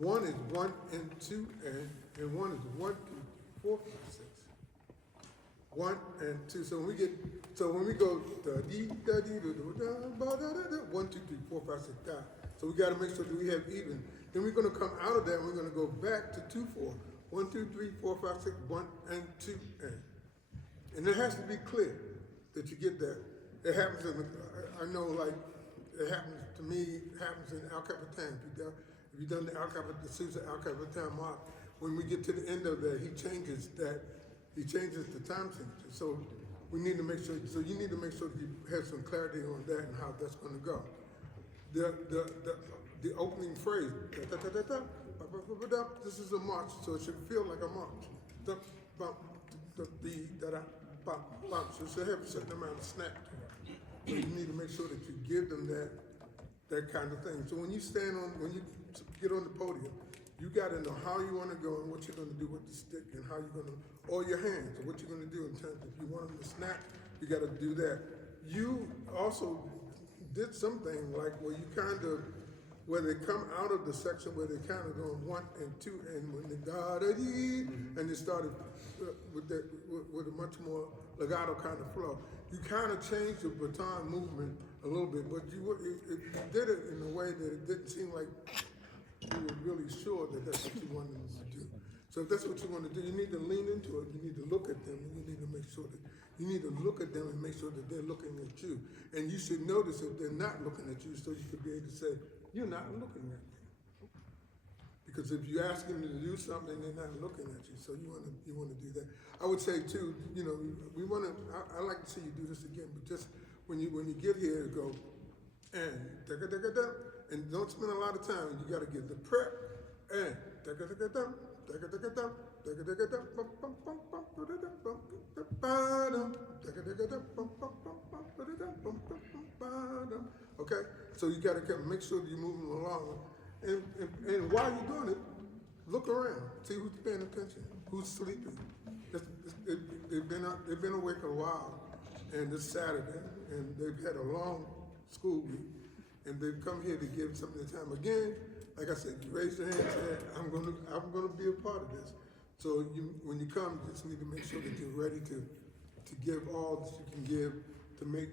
One is 1 and 2 and one is 1, 2, 4, 5, 6. 1 and 2. So when we go da dee da dee da da ba da da da 1, 2, 3, 4, 5, 6 da. So we got to make sure that we have even. Then we're going to come out of that and we're going to go back to 2, 4. 1, 2, 3, 4, 5, 6, 1 and 2 and it has to be clear that you get that. It happens I know like it happens to me. It happens in Al Capitan. If you've done the Sousa Al Capitan mark, when we get to the end of that, he changes the time signature. So we need to make sure. So you need to make sure that you have some clarity on that and how that's going to go. The opening phrase. Da, da, da, da, da, ba, ba, ba, ba, da, this is a march, so it should feel like a march. Da, ba, da, dee, da, da, ba, ba. So it should have a certain amount of snap to it. So you need to make sure that you give them that kind of thing. So when you get on the podium, you got to know how you want to go and what you're going to do with the stick and how you're going to, or your hands, or what you're going to do in terms of if you want them to snap, you got to do that. You also did something like where you kind of, where they come out of the section where they kind of going 1 and 2, and when they da-da-dee, and they started with a much more legato kind of flow. You kind of changed the baton movement a little bit, but you did it in a way that it didn't seem like you were really sure that that's what you wanted them to do. So if that's what you want to do, you need to lean into it. You need to look at them, and you need to make sure that you need to look at them and make sure that they're looking at you. And you should notice if they're not looking at you, so you could be able to say, "You're not looking at me." Because if you ask them to do something, they're not looking at you. So you want to do that. I would say too, we want to. I like to see you do this again, but just when you get here, go and da da da da da, and don't spend a lot of time. You got to get the prep and da da da da da da da da da da da da da da bum bum bum bum da da da bum da ba dum da da da da bum bum bum bum da da da bum bum bum ba dum. Okay, so you got to make sure that you're moving along. And while you're doing it, look around, see who's paying attention, who's sleeping. They've been awake a while, and it's Saturday, and they've had a long school week, and they've come here to give some of their time. Again, like I said, you raise your hand and say, I'm gonna be a part of this. So when you come, you just need to make sure that you're ready to give all that you can give to make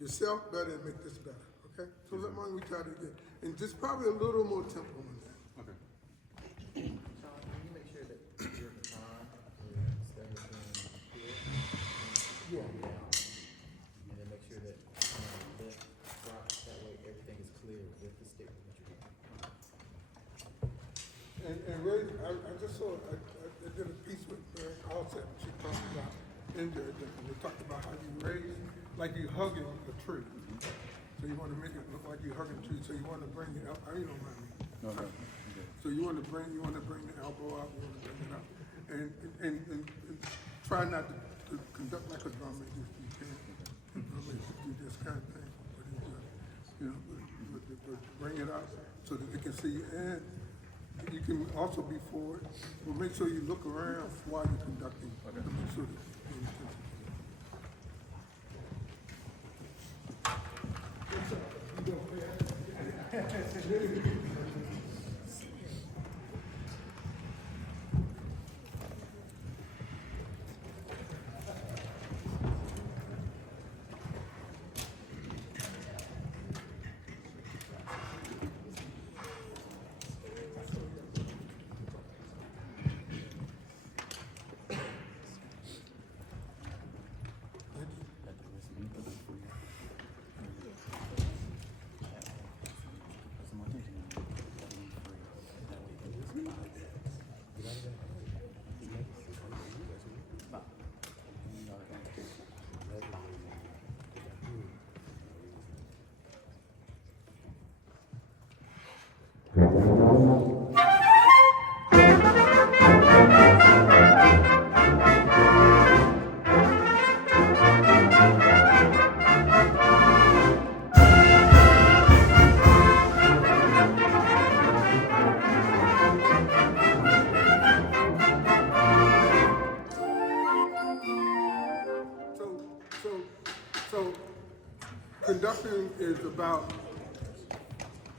yourself better and make this better. Okay, so let me try to get, and just probably a little more tempo on that. Okay. Shawn, can you make sure that your baton is staying clear? Yeah. And then make sure that lift, drop, that way everything is clear with the stick that you're doing. And Reid, I just saw, I did a piece with Holst, she talked about, and we talked about how you raise, like you hugging a tree. So you want to make it look like you're hugging a tree. So you want to bring it up. You don't mind me. No. So you want to bring the elbow up. You want to bring it up, and try not to conduct like a drum major if you can. A drum major do this kind of thing, but bring it up so that they can see you. And you can also be forward. But make sure you look around while you're conducting to make sure that you're attention. So conducting is about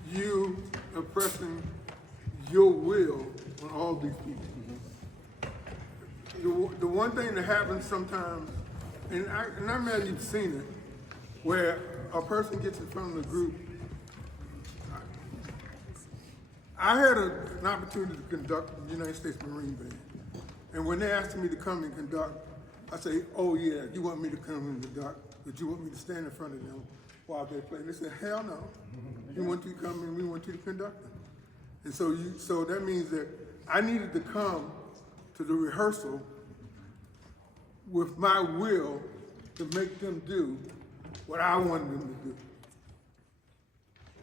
you expressing your will on all these people. The one thing that happens sometimes, and I may have seen it, where a person gets in front of the group. I had an opportunity to conduct the United States Marine Band. And when they asked me to come and conduct, I say, oh yeah, you want me to come and conduct, but you want me to stand in front of them while they play. They said, hell no. You want you to come and we want you to conduct them. And so that means that I needed to come to the rehearsal with my will to make them do what I wanted them to do.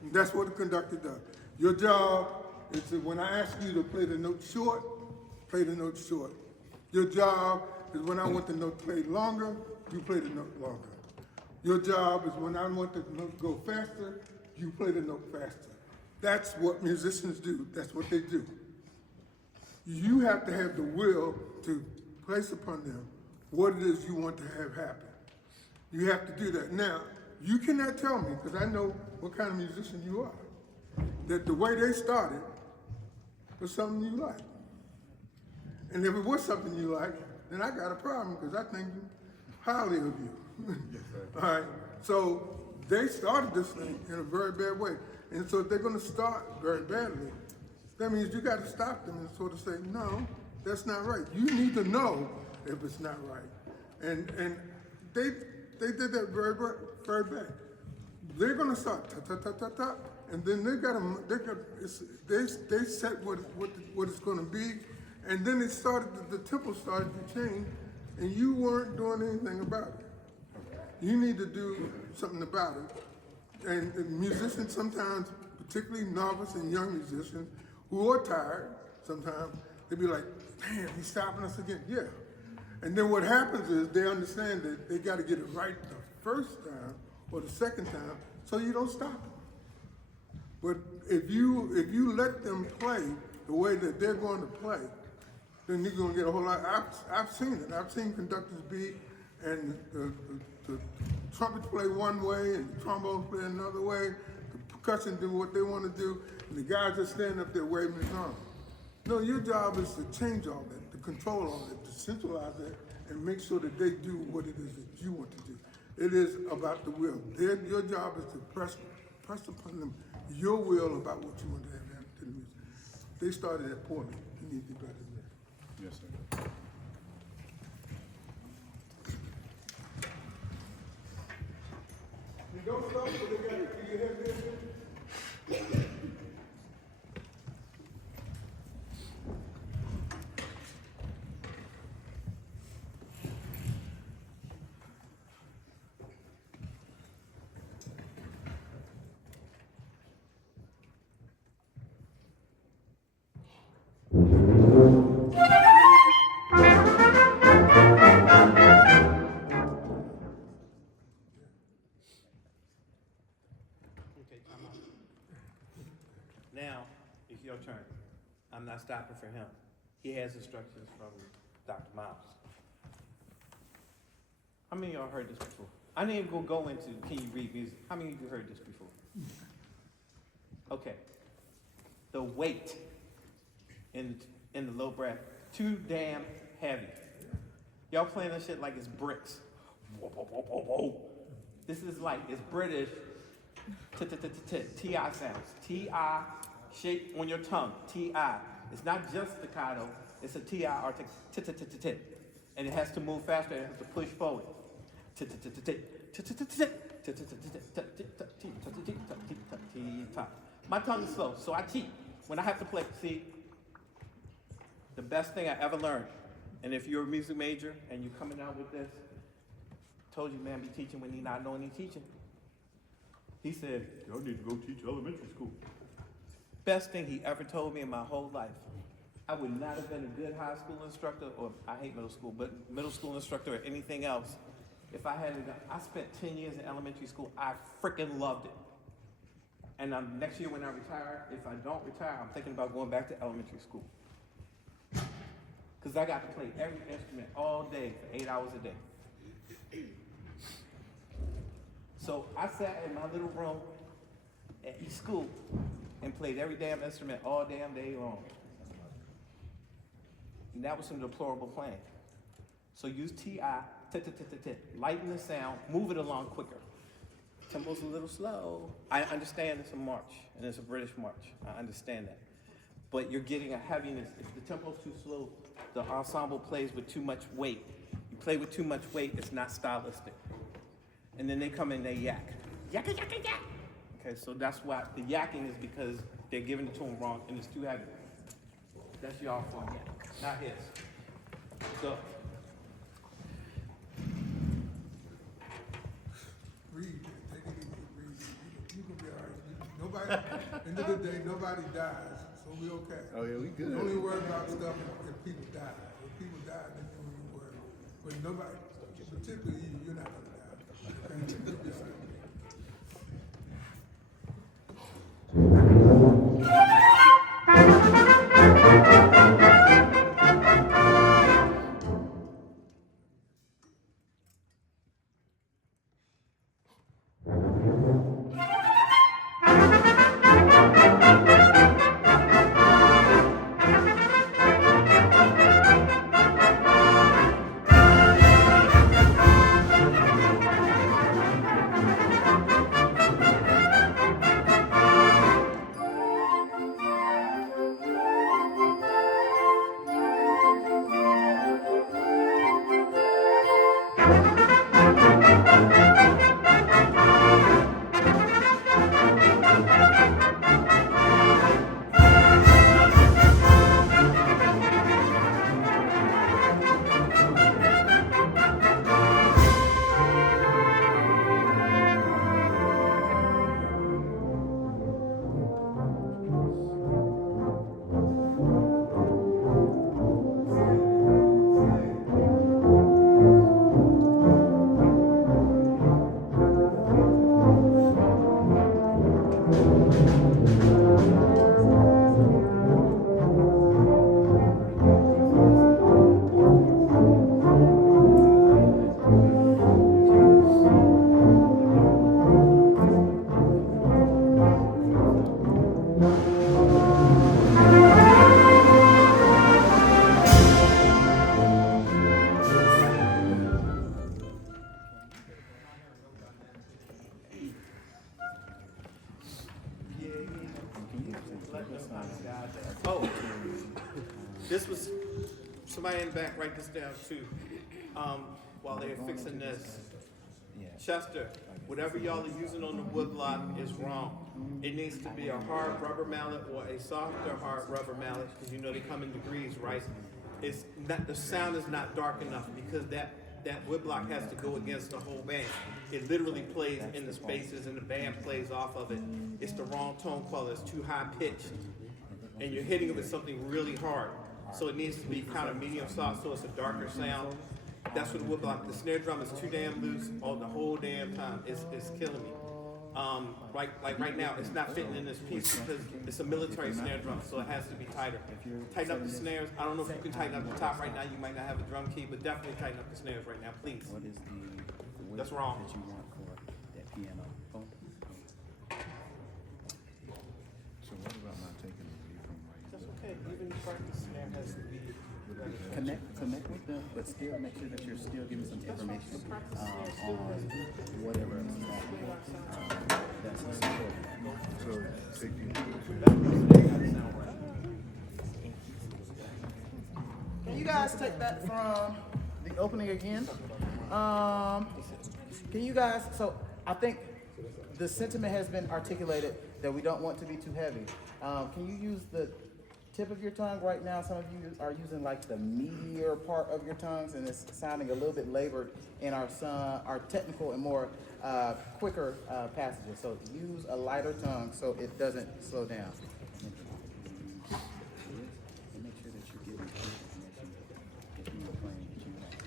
And that's what the conductor does. Your job is to, when I ask you to play the note short, play the note short. Your job is when I want the note played longer, you play the note longer. Your job is when I want the note to go faster, you play the note faster. That's what musicians do. That's what they do. You have to have the will to place upon them what it is you want to have happen. You have to do that. Now, you cannot tell me, because I know what kind of musician you are, that the way they started was something you like. And if it was something you like, then I got a problem, because I think highly of you. Yes, sir. All right, so they started this thing in a very bad way. And so if they're gonna start very badly, that means you gotta stop them and sort of say, no, that's not right. You need to know if it's not right. And they did that very bad. They're gonna start ta-ta-ta-ta-ta, and then they set what it's gonna be, and then the tempo started to change, and you weren't doing anything about it. You need to do something about it. And musicians sometimes, particularly novice and young musicians, who are tired sometimes, they be like, damn, he's stopping us again. Yeah. And then what happens is they understand that they got to get it right the first time or the second time, so you don't stop them. But if you let them play the way that they're going to play, then you're going to get a whole lot. I've seen it. I've seen conductors be, and the trumpets play one way and the trombones play another way, the percussion do what they want to do, and the guys just stand up there waving his arms. No, your job is to change all that, to control all that, to centralize that, and make sure that they do what it is that you want to do. It is about the will. Your job is to press upon them your will about what you want to have happen to the music. They started that poorly. You need to do better than that. Yes, sir. You don't stop, but they got it. Do you have this? Now, it's your turn. I'm not stopping for him. He has instructions from Dr. Miles. How many of y'all heard this before? I didn't even go into, can you read music? How many of you heard this before? Okay. The weight in the low breath, too damn heavy. Y'all playing that shit like it's bricks. Whoa, whoa, whoa, whoa, whoa. This is like, it's British. T-I sounds. T-I, shape on your tongue. T-I. It's not just staccato, it's a T-I or t-t-t-t-t. And it has to move faster, it has to push forward. My tongue is slow, so I cheat. When I have to play, see, the best thing I ever learned, and if you're a music major and you're coming out with this, told you, man, be teaching when you not knowing you're teaching. He said, y'all need to go teach elementary school. Best thing he ever told me in my whole life. I would not have been a good high school instructor, or I hate middle school, but middle school instructor or anything else. If I hadn't done, I spent 10 years in elementary school. I freaking loved it. And next year when I retire, if I don't retire, I'm thinking about going back to elementary school. Because I got to play every instrument all day for 8 hours a day. So I sat in my little room at each school and played every damn instrument all damn day long. And that was some deplorable playing. So use T-I, lighten the sound, move it along quicker. Tempo's a little slow. I understand it's a march, and it's a British march. I understand that. But you're getting a heaviness. If the tempo's too slow, the ensemble plays with too much weight. You play with too much weight, it's not stylistic. And then they come in, they yak. Yak, yak, yak, yak. Okay, so that's why the yakking is because they're giving it to him wrong, and it's too heavy. That's y'all fault, not his. So, Reid, take it easy, Reid. You gonna be all right. Nobody, end of the day, nobody dies, so we okay. Oh yeah, we good. Don't even worry about stuff if people die. If people die, then you don't even worry. But nobody, particularly you, you're not gonna die. Okay? You'll be all right. oh, this was, somebody in the back, write this down too. While they're fixing this. Chester, whatever y'all are using on the woodblock is wrong. It needs to be a hard rubber mallet or a softer hard rubber mallet, because you know they come in degrees, right? It's not, the sound is not dark enough because that woodblock has to go against the whole band. It literally plays in the spaces and the band plays off of it. It's the wrong tone color, it's too high pitched. And you're hitting it with something really hard. So it needs to be kind of medium soft so it's a darker sound. That's what the woodblock, the snare drum is too damn loose all the whole damn time. It's killing me. Like right now, it's not fitting in this piece because it's a military snare drum, so it has to be tighter. Tighten up the snares. I don't know if you can tighten up the top right now. You might not have a drum key, but definitely tighten up the snares right now, please. What is the width That's wrong. that you want for that piano? Oh. So what about not taking the view from right That's okay. Even the practice snare has to be. Connect with them, but still make sure that you're still giving some information on whatever that's important. So take Can you guys take that from the opening again? Can you guys, so I think the sentiment has been articulated that we don't want to be too heavy. Can you use the tip of your tongue right now? Some of you are using like the meatier part of your tongues, and it's sounding a little bit labored in our technical and more quicker passages. So use a lighter tongue so it doesn't slow down. and make sure that you're giving clear information if you are playing that you want to.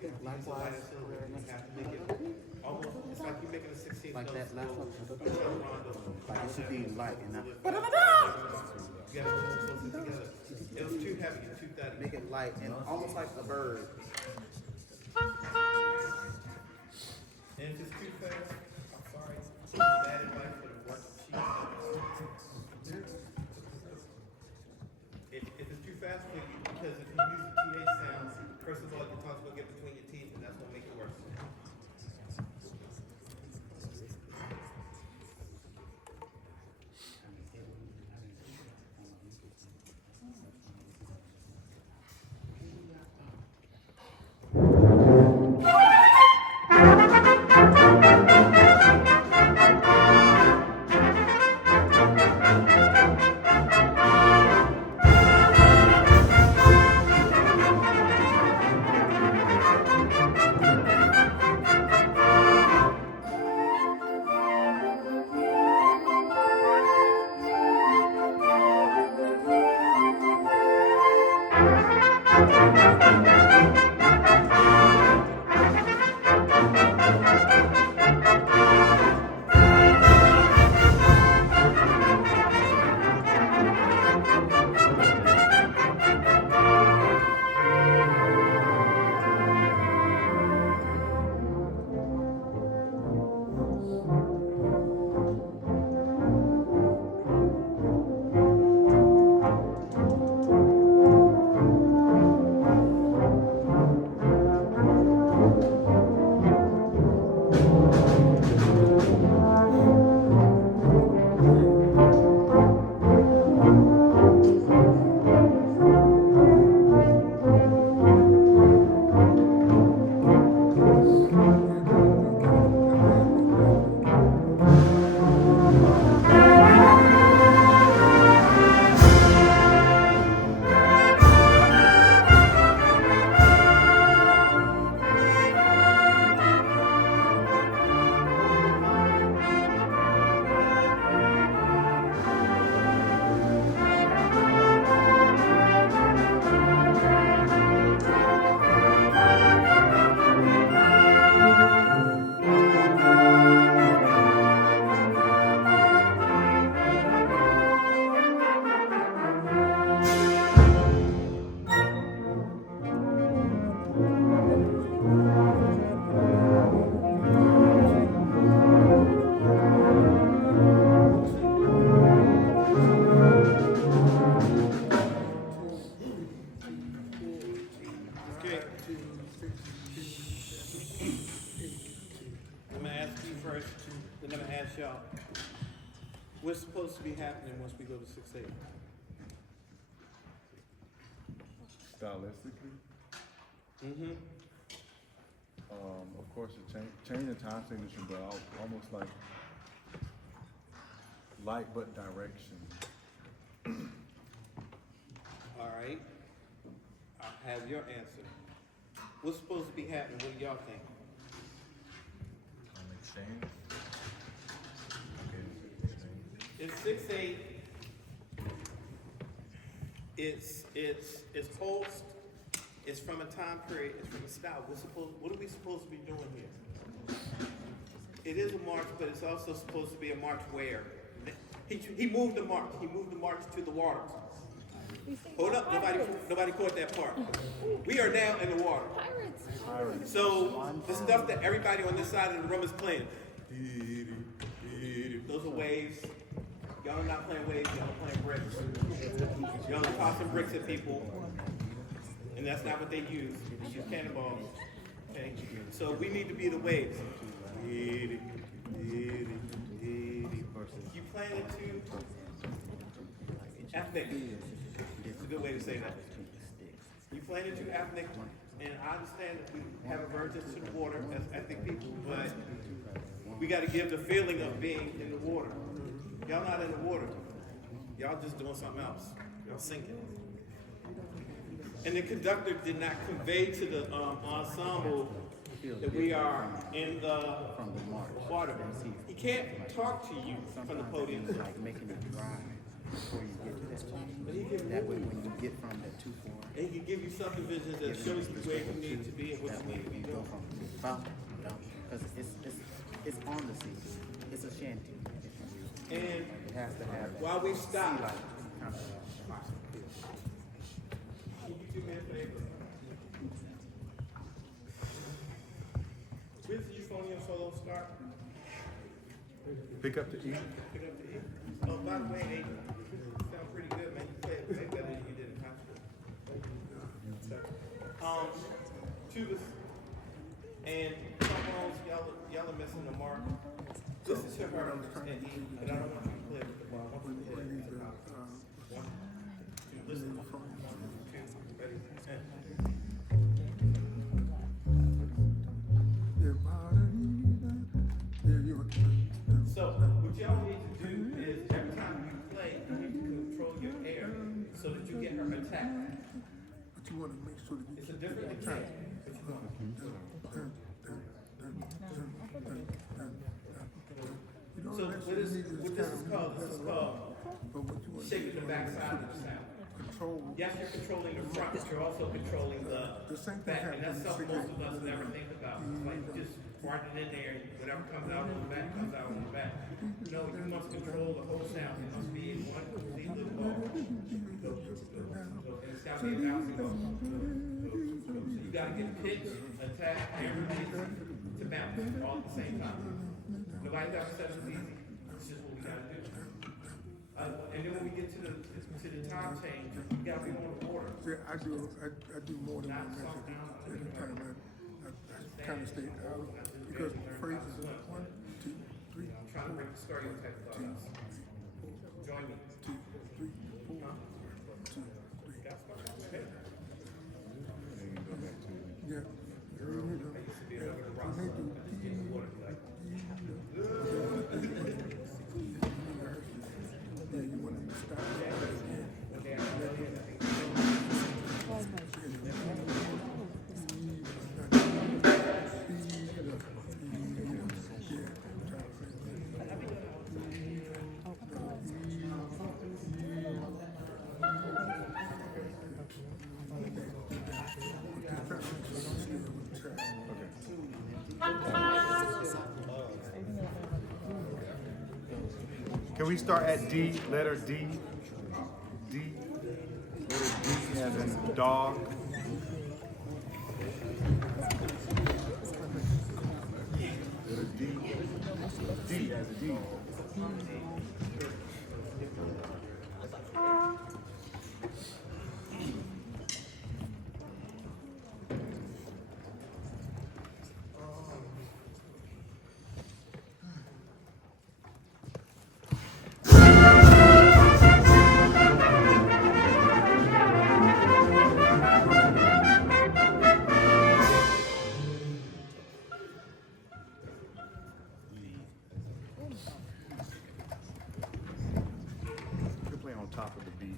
Likewise, You have to make it almost, it's like you're making a 16th like note. that last one. Like it should be light and not. You gotta put them closer together. It was too heavy and too thuddy. Make it light and almost like a bird. And if it's too fast, I'm sorry. Bad advice for the work sheet. If it's too fast for you, because if you use the TH sounds, first of all, your tongue's gonna get between your teeth, and that's gonna make it worse. What's supposed to be happening once we go to 6/8? Stylistically, Mm-hmm. of course, change the time signature, but almost like light but direction. All right. I have your answer. What's supposed to be happening? What do y'all think? Exchange. In 6/8, it's Holst. It's from a time period. It's from a style. What are we supposed to be doing here? It is a march, but it's also supposed to be a march where he moved the march. He moved the march to the waters. Hold up! Nobody caught that part. We are now in the water. So the stuff that everybody on this side of the room is playing. Those are waves. Y'all are not playing waves, y'all are playing bricks. Y'all are tossing bricks at people, and that's not what they use. They use cannonballs, okay? So we need to be the waves. You playing it too ethnic. It's a good way to say that. You playing it too ethnic, and I understand that we have aversions to the water as ethnic people, but we got to give the feeling of being in the water. Y'all not in the water. Y'all just doing something else. Y'all sinking. And the conductor did not convey to the ensemble that we are in the water. He can't talk to you from the podium. Like making it dry before you get to that point. But he can That way when you get from that 2/4. And he can give you subdivisions that shows you where you need to be and what That you way need to be you go doing. from fa down, because it's on the C. It's a shanty. And It has to have that. while we stop, C-like kind of. can you do me a favor? Where's the euphonium solo start? Pick up the E. Pick up the E. Oh, by the way, Aiden, you sound pretty good, man. You play way better than you did in high school. Tubas and trombones, y'all are missing the mark. Listen to her and E, and I don't want you to play with the bar. I want you to play with the bar. One, two, listen. Two, ready, and. So, what y'all need to do is every time you play, you need to control your air so that you get her attack. But you want to make sure that you It's a different attack. So what this is called, shaking the backside of the sound. control. Yes, you're controlling the front, but you're also controlling The same thing the back, and that's happens something in most of us never think about. It's like just farting in there, and whatever comes out on the back comes out on the back. No, you must control the whole sound. It must be in one complete little ball. And it's gotta be a bouncing ball. So you gotta get pitch, attack, and release to bounce all at the same time. Nobody ever said it's easy. It's just what we gotta do. And then when we get to the time change, we gotta be on the order. Yeah, I do more than one method at a time. I kind of stay out because phrases are 1, 2, 3, I'm trying to break the stereotype of us. Join me. 2, 3, 4, 2, 3. That's my okay. Yeah. I used to be able to rock When they something, do I just get in the water, be like, yeah, you want to stop. one day I know you, I think Can we start at D, letter D? D, letter D as in dog. Letter D, D as a D. You can play on top of the beat.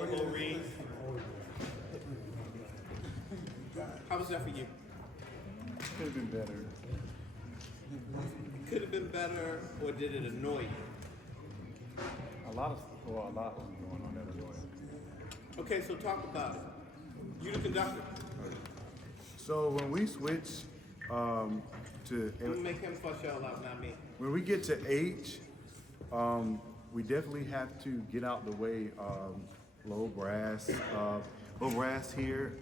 Oboe Reid. How was that for you? Could have been better. Could have been better, or did it annoy you? A lot was going on that annoying. Okay, so talk about it. You the conductor. So when we switch to I'm gonna make him fuss y'all out, not me. when we get to H, we definitely have to get out the way low brass here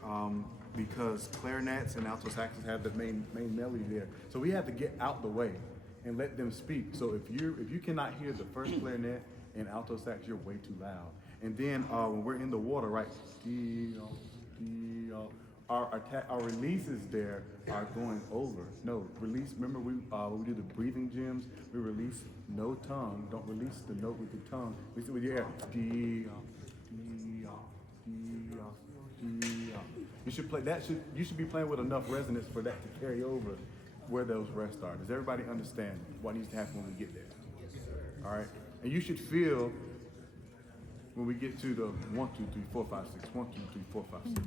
because clarinets and alto saxes have the main melody there. So we have to get out the way and let them speak. So if you cannot hear the first clarinet and alto sax, you're way too loud. And then when we're in the water, right? Our releases there are going over. No, release, remember when we do the breathing gyms, we release no tongue. Don't release the note with the tongue. Release it with your air. You should play that. You should be playing with enough resonance for that to carry over where those rests are. Does everybody understand what needs to happen when we get there? All right, and you should feel when we get to the 1, 2, 3, 4, 5, 6, 1, 2, 3, 4, 5, 6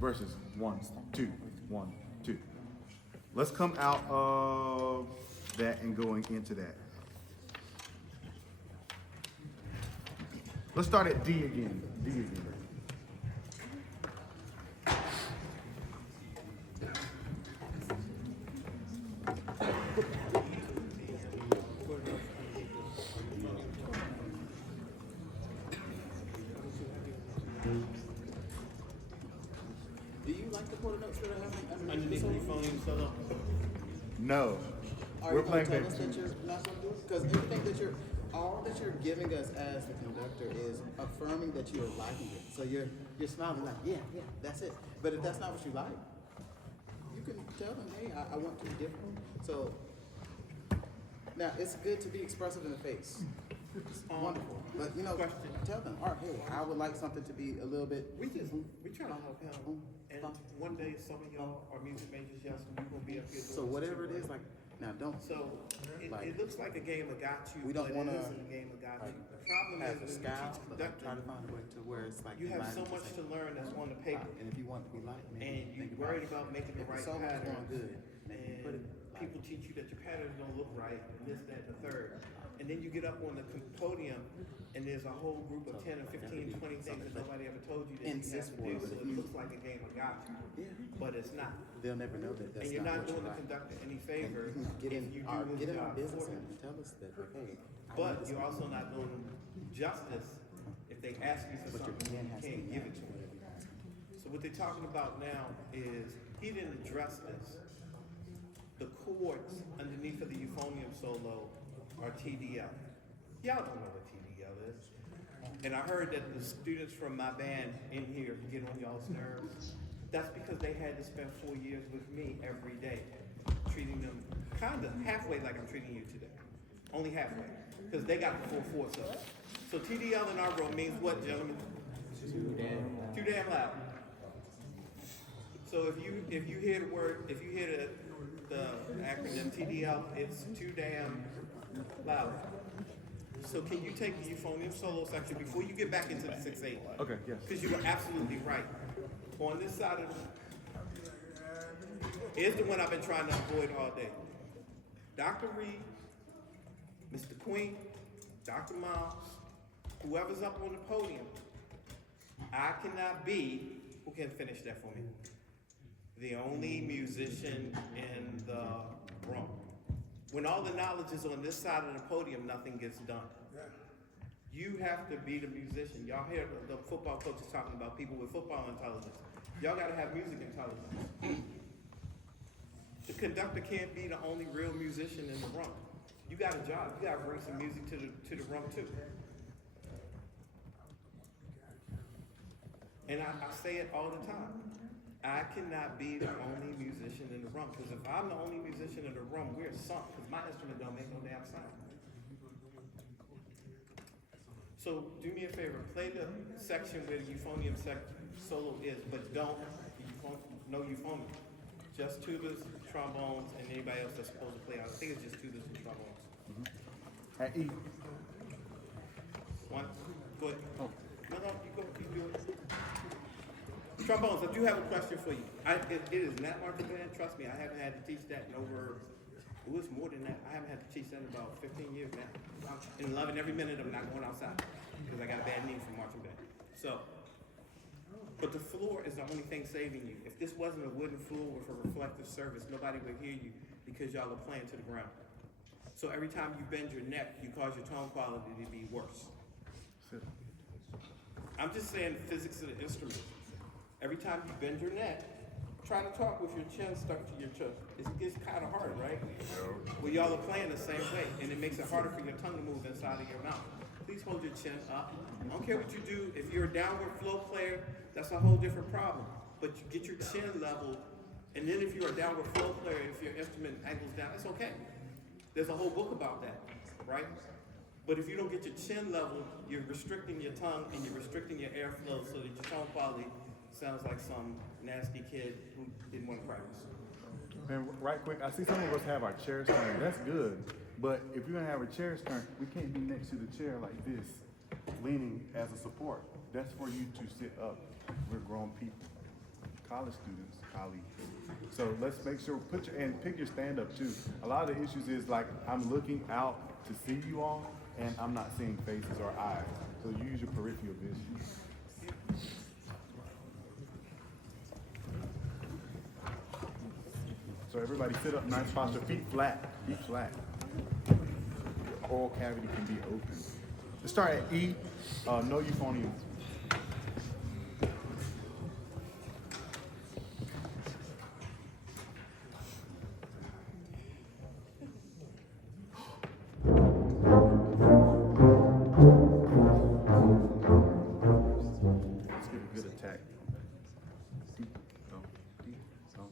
versus 1, 2, 1, 2. Let's come out of that and going into that. Let's start at D again. D again. Do you like the quarter notes that are happening Underneath the euphonium solo. No. Are We're you going playing to tell that us that you're not going to do it? Because everything that all that you're giving us as the conductor is affirming that you're liking it. So you're smiling like, yeah, that's it. But if that's not what you like, you can tell them, hey, I want to be different. So now it's good to be expressive in the face. It's wonderful. But tell them, all right, hey, I would like something to be a little bit. We trying to help him. And one day, some of y'all are music majors, yes, and we're gonna be up here. So whatever it is, like, now don't. So it looks like a game of got you. We don't but want to it isn't a game of got you. The problem have a is when you style, teach but like, conducting, try to find a way to where it's like you have line so to much say, to learn that's on the paper, and if you want to be like me, and you're worried about making the right solo's pattern. going good, maybe put it And people teach you that your patterns don't look right, and this, that, and the third. And then you get up on the podium, and there's a whole group of 10 or 15, 20 things that nobody ever told you that you have Insist to for do, it, so but it you- looks like a game of got you, Yeah. but it's not. they'll never know that that's And you're not what doing you the like. conductor any And favor you can get if in you our do get his in our job business for him. and tell us that, like, hey, I But need this you're one. also not doing them justice if they ask you for But your something, pen you has to can't be give it to matched, them. whatever you want. So what they're talking about now is, he didn't address this. The chords underneath of the euphonium solo are TDL. Y'all don't know what TDL is. And I heard that the students from my band in here get on y'all's nerves. That's because they had to spend 4 years with me every day, treating them kind of halfway like I'm treating you today. Only halfway, because they got the full force of it. So TDL in our room means what, gentlemen? Too damn loud. So if you hear the acronym TDL, it's too damn loud. So can you take the euphonium solo section before you get back into the 6/8? Okay, yes. Because you were absolutely right. On this side of here's the one I've been trying to avoid all day. Dr. Reid, Mr. Queen, Dr. Miles, whoever's up on the podium, I cannot be, who can finish that for me? The only musician in the room. When all the knowledge is on this side of the podium, nothing gets done. You have to be the musician. Y'all hear the football coaches talking about people with football intelligence. Y'all gotta have music intelligence. The conductor can't be the only real musician in the room. You got a job. You gotta bring some music to the room too. And I say it all the time. I cannot be the only musician in the room, because if I'm the only musician in the room, we're sunk, because my instrument don't make no damn sound. So do me a favor, play the section where the euphonium solo is, but no euphonium. Just tubas, trombones, and anybody else that's supposed to play out. I think it's just tubas and trombones. At E. One, go ahead. Oh, No, you go, you do it. Trombones, I do have a question for you. It is not marching band, trust me, I haven't had to teach that in over, it was more than that. I haven't had to teach that in about 15 years now. I'm loving every minute of not going outside because I got a bad knee from marching band. So, but the floor is the only thing saving you. If this wasn't a wooden floor with a reflective surface, nobody would hear you because y'all are playing to the ground. So every time you bend your neck, you cause your tone quality to be worse. I'm just saying the physics of the instrument. Every time you bend your neck, try to talk with your chin stuck to your chest. It gets kind of hard, right? Well, y'all are playing the same way, and it makes it harder for your tongue to move inside of your mouth. Please hold your chin up. I don't care what you do. If you're a downward flow player, that's a whole different problem. But you get your chin leveled, and then if you're a downward flow player, if your instrument angles down, it's okay. There's a whole book about that, right? But if you don't get your chin leveled, you're restricting your tongue and you're restricting your airflow so that your tone quality sounds like some nasty kid who didn't want to practice. And right quick, I see some of us have our chairs turned. That's good. But if you're gonna have our chairs turned, we can't be next to the chair like this, leaning as a support. That's for you to sit up. We're grown people, college students, colleagues. So let's make sure, pick your stand up too. A lot of the issues is like, I'm looking out to see you all, and I'm not seeing faces or eyes. So you use your peripheral vision. So everybody sit up, nice posture, feet flat, feet flat. Oral cavity can be open. Let's start at E, no euphonium. Let's give a good attack. Deep, go, deep, go.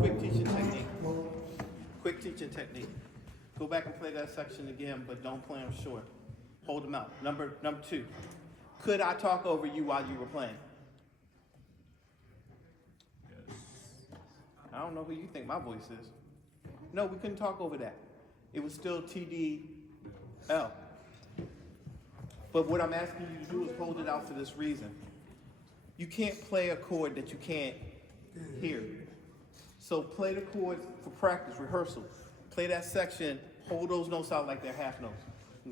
Quick teaching technique. Quick teaching technique. Go back and play that section again, but don't play them short. Hold them out. Number 2. Could I talk over you while you were playing? I don't know who you think my voice is. No, we couldn't talk over that. It was still TDL. But what I'm asking you to do is hold it out for this reason. You can't play a chord that you can't hear. So play the chords for practice, rehearsal. Play that section, hold those notes out like they're half notes.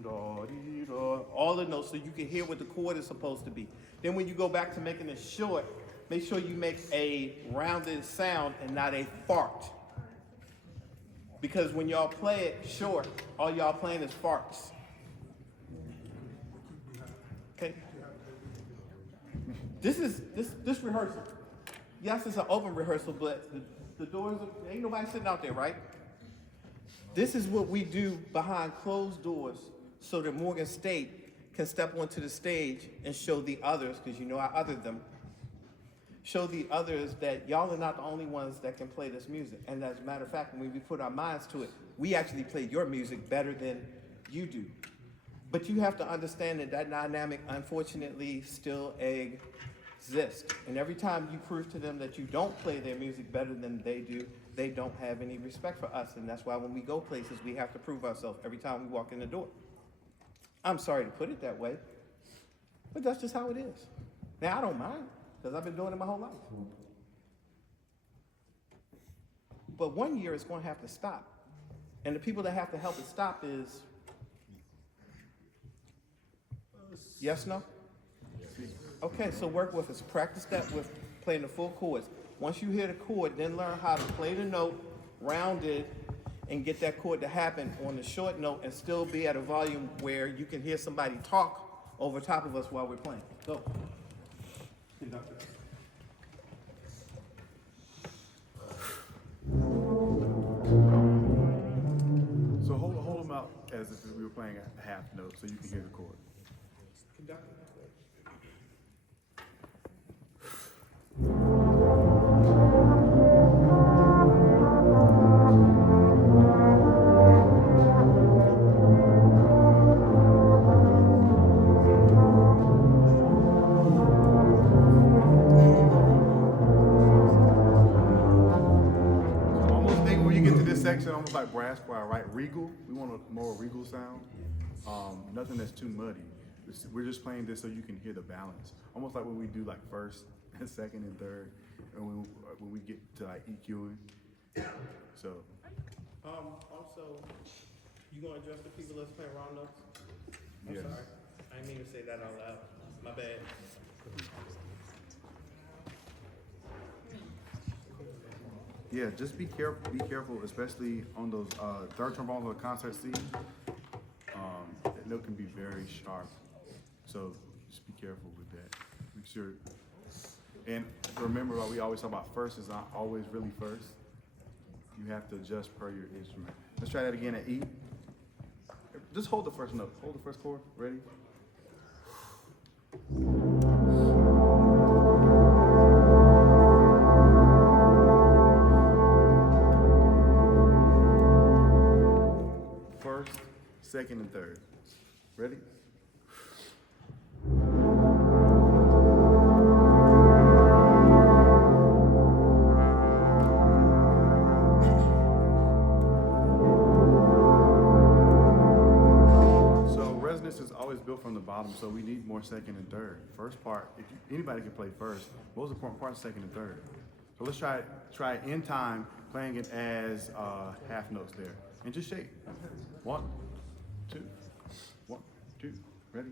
Da, dee, da, all the notes so you can hear what the chord is supposed to be. Then when you go back to making it short, make sure you make a rounded sound and not a fart. Because when y'all play it short, all y'all playing is farts. Okay? This rehearsal. Yes, it's an open rehearsal, but the doors, ain't nobody sitting out there, right? This is what we do behind closed doors so that Morgan State can step onto the stage and show the others, because you know I othered them, show the others that y'all are not the only ones that can play this music. And as a matter of fact, when we put our minds to it, we actually play your music better than you do. But you have to understand that that dynamic, unfortunately, still exists. And every time you prove to them that you don't play their music better than they do, they don't have any respect for us. And that's why when we go places, we have to prove ourselves every time we walk in the door. I'm sorry to put it that way, but that's just how it is. Now, I don't mind, because I've been doing it my whole life. But one year it's going to have to stop. And the people that have to help it stop is, yes, no? Okay, so work with us. Practice that with playing the full chords. Once you hear the chord, then learn how to play the note, round it, and get that chord to happen on the short note and still be at a volume where you can hear somebody talk over top of us while we're playing. Go. Conductor. So hold them out as if we were playing a half note so you can hear the chord. Conductor. you get to this section, almost like brass choir, right? Regal. We want a more regal sound. Nothing that's too muddy. We're just playing this so you can hear the balance. Almost like when we do like first and second and third, and when we get to like EQing. So. Also, you gonna address the people that's playing round notes? I'm Yes. sorry. I didn't mean to say that out loud. My bad. Yeah, just be careful. Be careful, especially on those third trombones or concert C. That note can be very sharp, so just be careful with that. Make sure. And remember, what we always talk about, first is not always really first. You have to adjust per your instrument. Let's try that again at E. Just hold the first note. Hold the first chord. Ready? First, second, and third. Ready? Built from the bottom, so we need more second and third. First part, anybody can play first. Most important part is second and third. So let's try it in time, playing it as half notes there, and just shake. 1, 2, 1, 2, ready?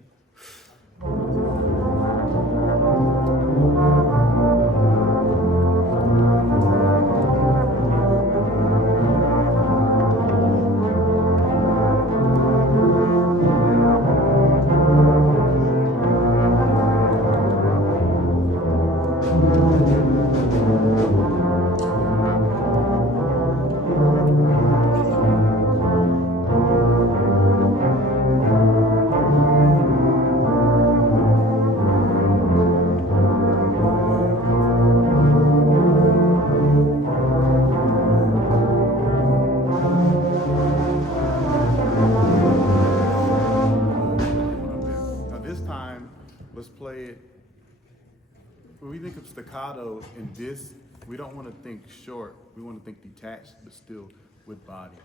When we think of staccato in this, we don't want to think short. We want to think detached, but still with body.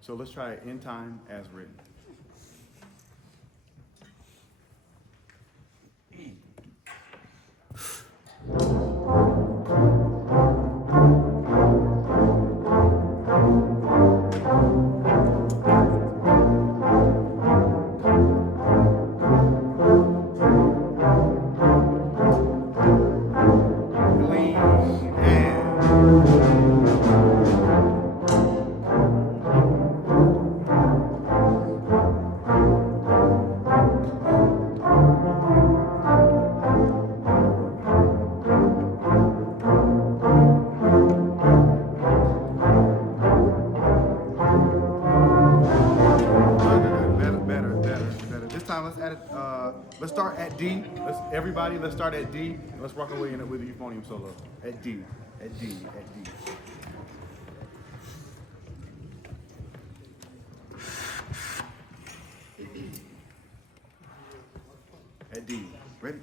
So let's try it in time as written. Let's start at D. Let's start at D. And let's rock away in it with the euphonium solo. At D. At D. At D. At D. Ready?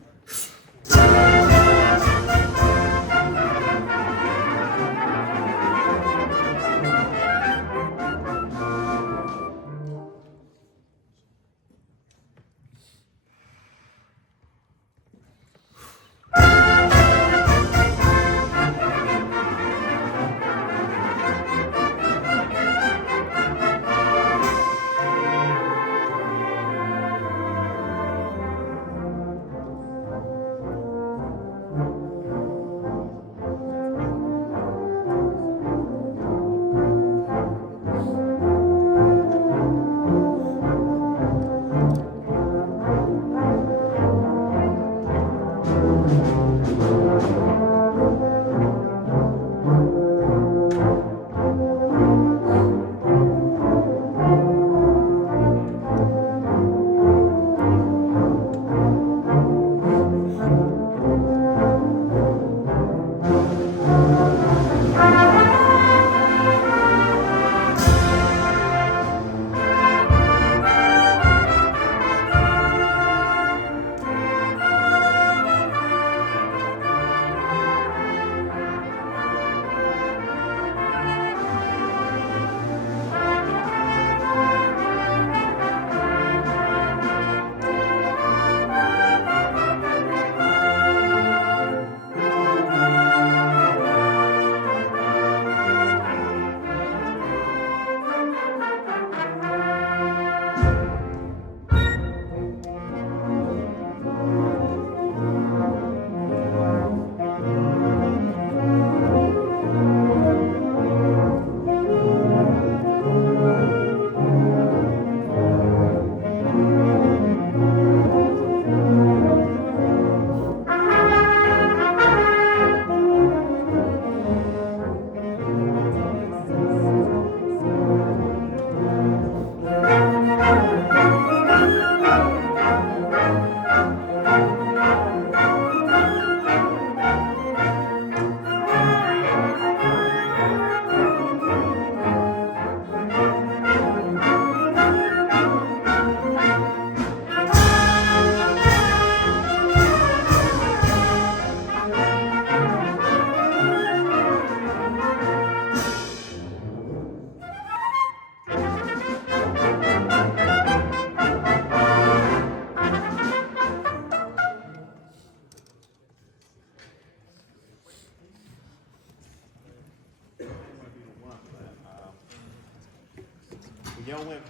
y'all went,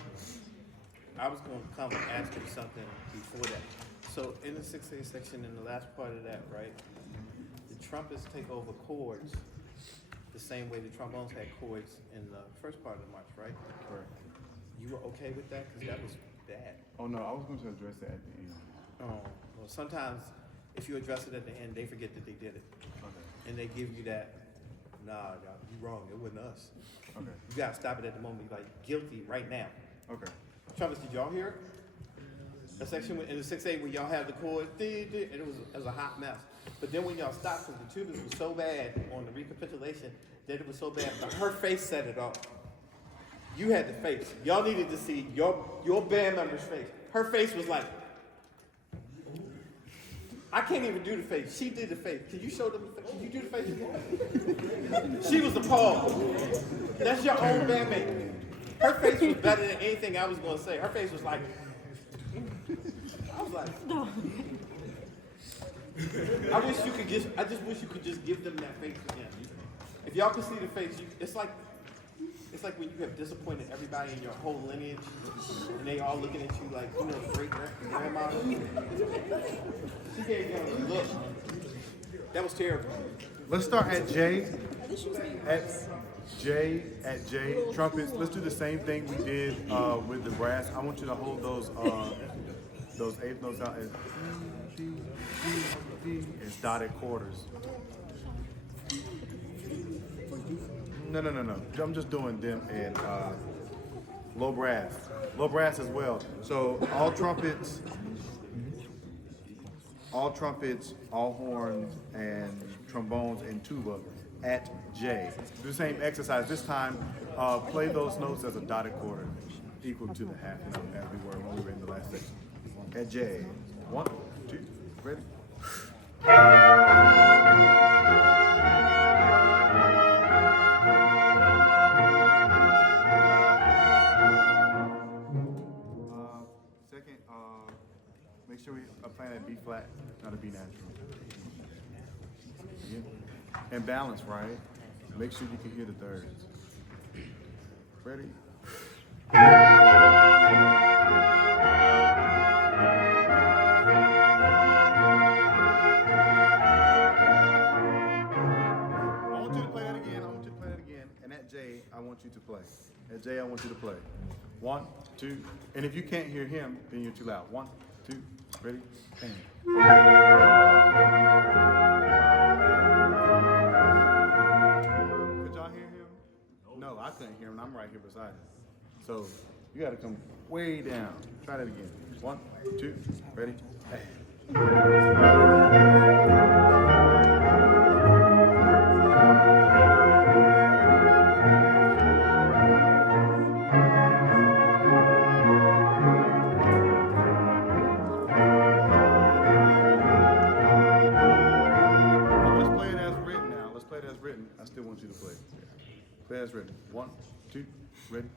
I was gonna come and ask you something before that. So in the 6A section, in the last part of that, right, the trumpets take over chords the same way the trombones had chords in the first part of the march, right? Correct. You were okay with that? Because that was bad. Oh no, I was going to address that at the end. Oh, well, sometimes if you address it at the end, they forget that they did it. Okay. And they give you that, nah, you wrong, it wasn't us. Okay. You gotta stop it at the moment, you're like, guilty right now. Okay. Travis, did y'all hear it? A section in the 6A where y'all had the chord, and it was a hot mess. But then when y'all stopped, because the tubas was so bad on the recapitulation, that it was so bad, but her face set it off. You had the face. Y'all needed to see your band member's face. Her face was like, I can't even do the face. She did the face. Can you show them the face? Can you do the face again? She was appalled. That's your own bandmate. Her face was better than anything I was going to say. Her face was like, I was like, I just wish you could just give them that face again. If y'all could see the face, it's like when you have disappointed everybody in your whole lineage, and they all looking at you like, great grandma. She gave them a look. That was terrible. Let's start at J. At J. Trumpets. Let's do the same thing we did with the brass. I want you to hold those eighth notes out as D, as dotted quarters. No. I'm just doing them in low brass. Low brass as well. So all trumpets, all horns, and trombones and tuba at J. Do the same exercise. This time, play those notes as a dotted quarter, equal to the half note as we were when we were in the last section. At J. 1, 2, ready? Second, make sure we are playing at B flat, not a B natural. Again. And balance, right? Make sure you can hear the thirds. Ready? I want you to play that again. And at J, I want you to play. At J, I want you to play. 1, 2, and if you can't hear him, then you're too loud. 1, 2, ready, and. Could y'all hear him? No, I couldn't hear him. I'm right here beside him. So you got to come way down. Try that again. 1, 2, ready, and. I still want you to play. Play as written. 1, 2, ready.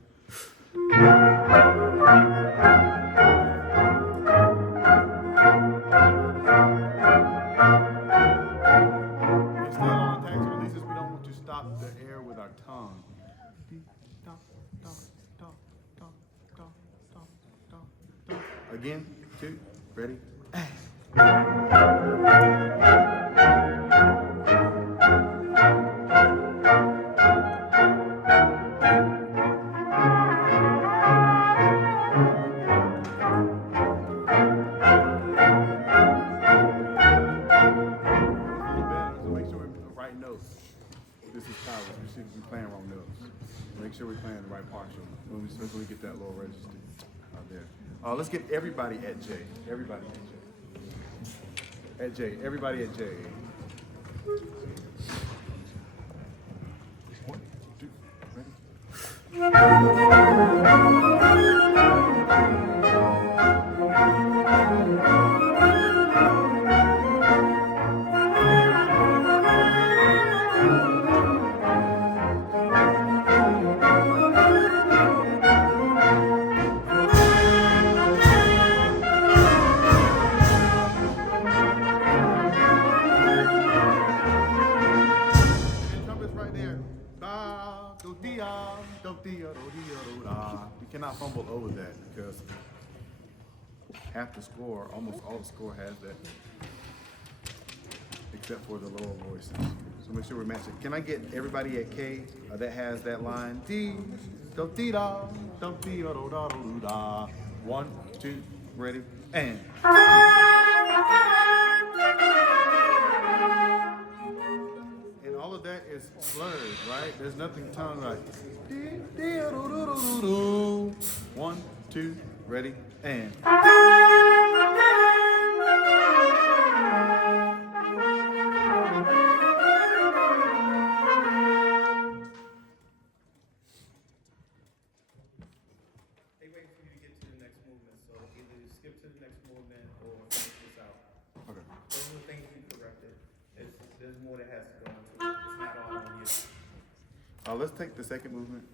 Instead on attacks and releases, we don't want to stop the air with our tongue. Again, 2, ready. Make sure we're playing the right partial when we get that low register out there. Let's get everybody at J. Everybody at J. At J. Everybody at J. 1, 2, trumpets right there. Da, do, dia. You cannot fumble over that because half the score, almost all the score has that, except for the lower voices. So make sure we match it. Can I get everybody at K that has that line? One, two, ready, and. And all of that is slurred, right? There's nothing tongue like. 1, 2, ready, and. They wait for you to get to the next movement, so either you skip to the next movement or finish this out. Okay. Those are the things you corrected. There's more that has to go into it. It's not all on you. Let's take the second movement.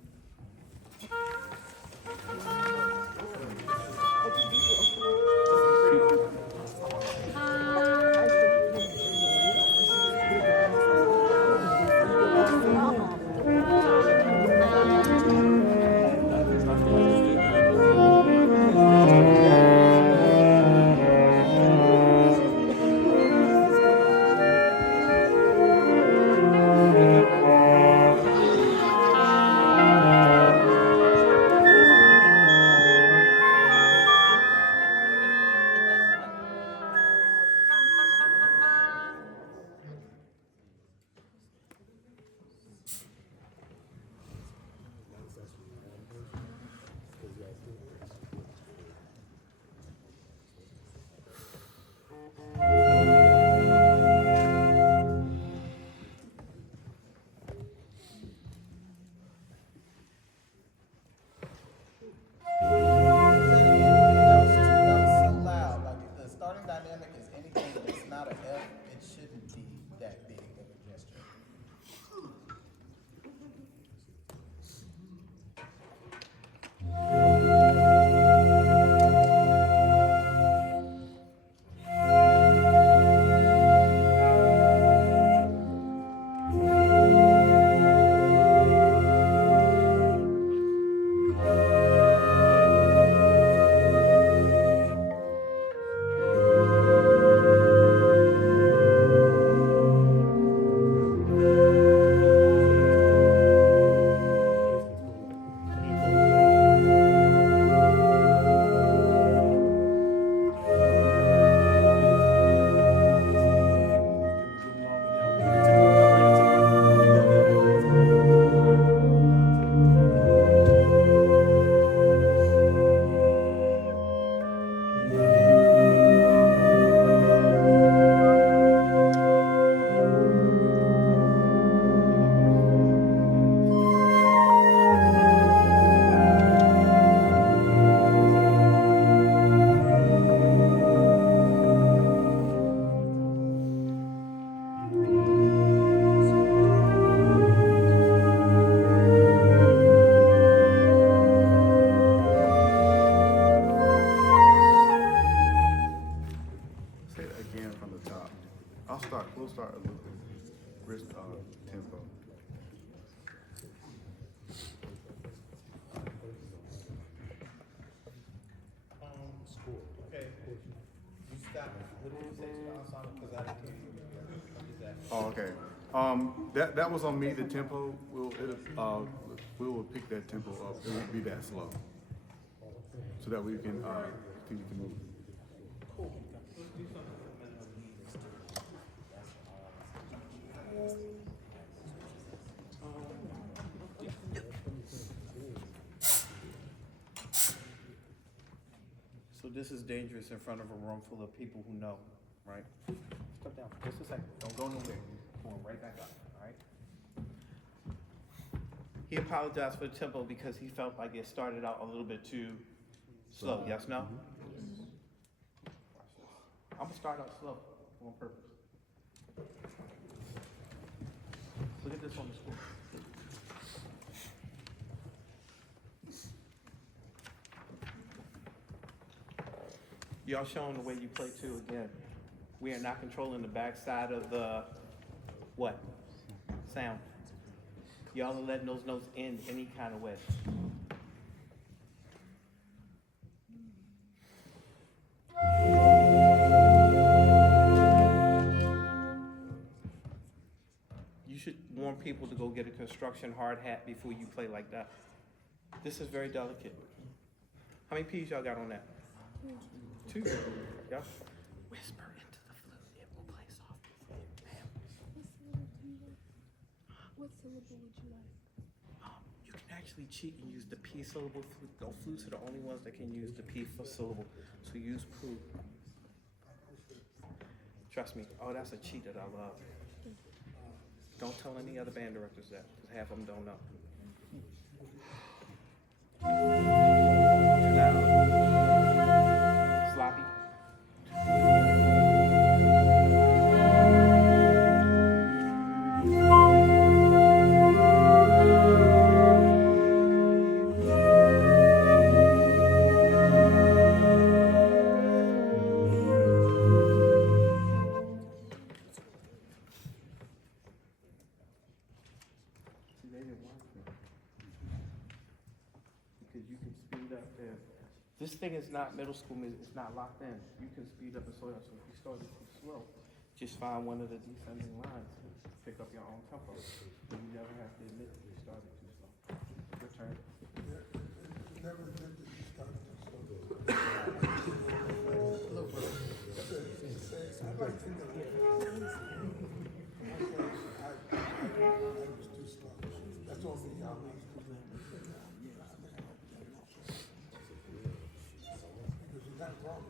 We'll start a little brisk tempo. Okay. You stop. What did you say to the ensemble? Because I didn't hear you. Oh, okay. That was on me. The tempo we will pick that tempo up. It won't be that slow, so that we can continue to move. Cool. Let's do something. So this is dangerous in front of a room full of people who know, right? Step down, just a second, don't go nowhere, going right back up, all right? He apologized for the tempo because he felt like it started out a little bit too slow, yes, no? I'm gonna start out slow on purpose. Look at this on the score. Y'all showing the way you play too again. We are not controlling the backside of the, what? Sound. Y'all are letting those notes end any kind of way. You should warn people to go get a construction hard hat before you play like that. This is very delicate. How many P's y'all got on that? 2. Yeah. Whisper into the flute. It will play soft. What syllable would you like? You can actually cheat and use the P syllable flute. Those flutes are the only ones that can use the P for syllable. So use poo. Trust me. Oh, that's a cheat that I love. Don't tell any other band directors that, because half of them don't know. Too loud. Sloppy. See, they didn't want me. Because you can speed up there. This thing is not middle school music, it's not locked in. You can speed up and slow down. So if you start it too slow, just find one of the descending lines and pick up your own tempo. But you never have to admit that you started too slow. Your turn. Never admit that you started too slow. I'd like to know. I was too slow. That's all me, y'all. Because you're not wrong.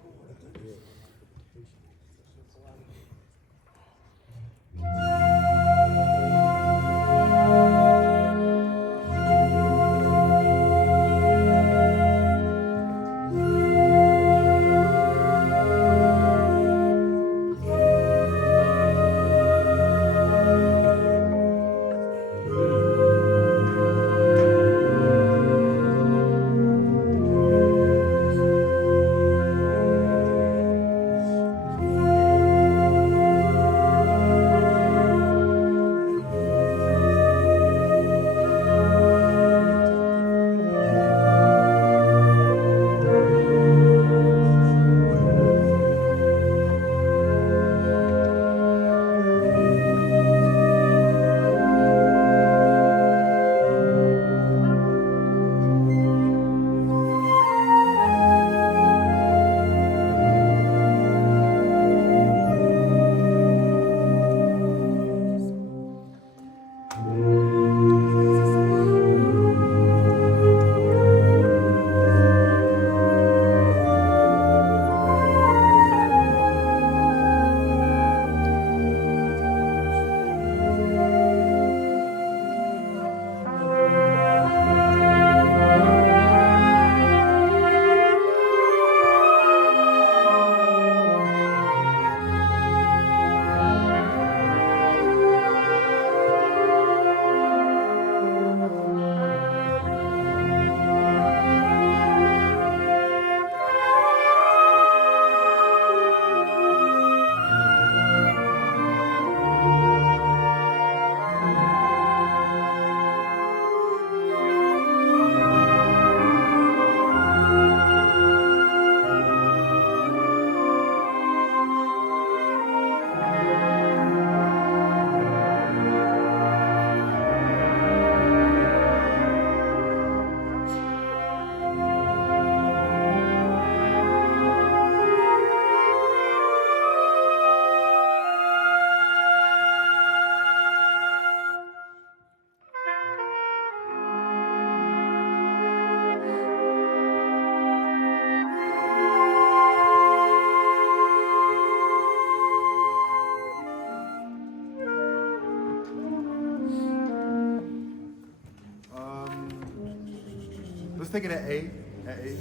Let's take it at A. At A.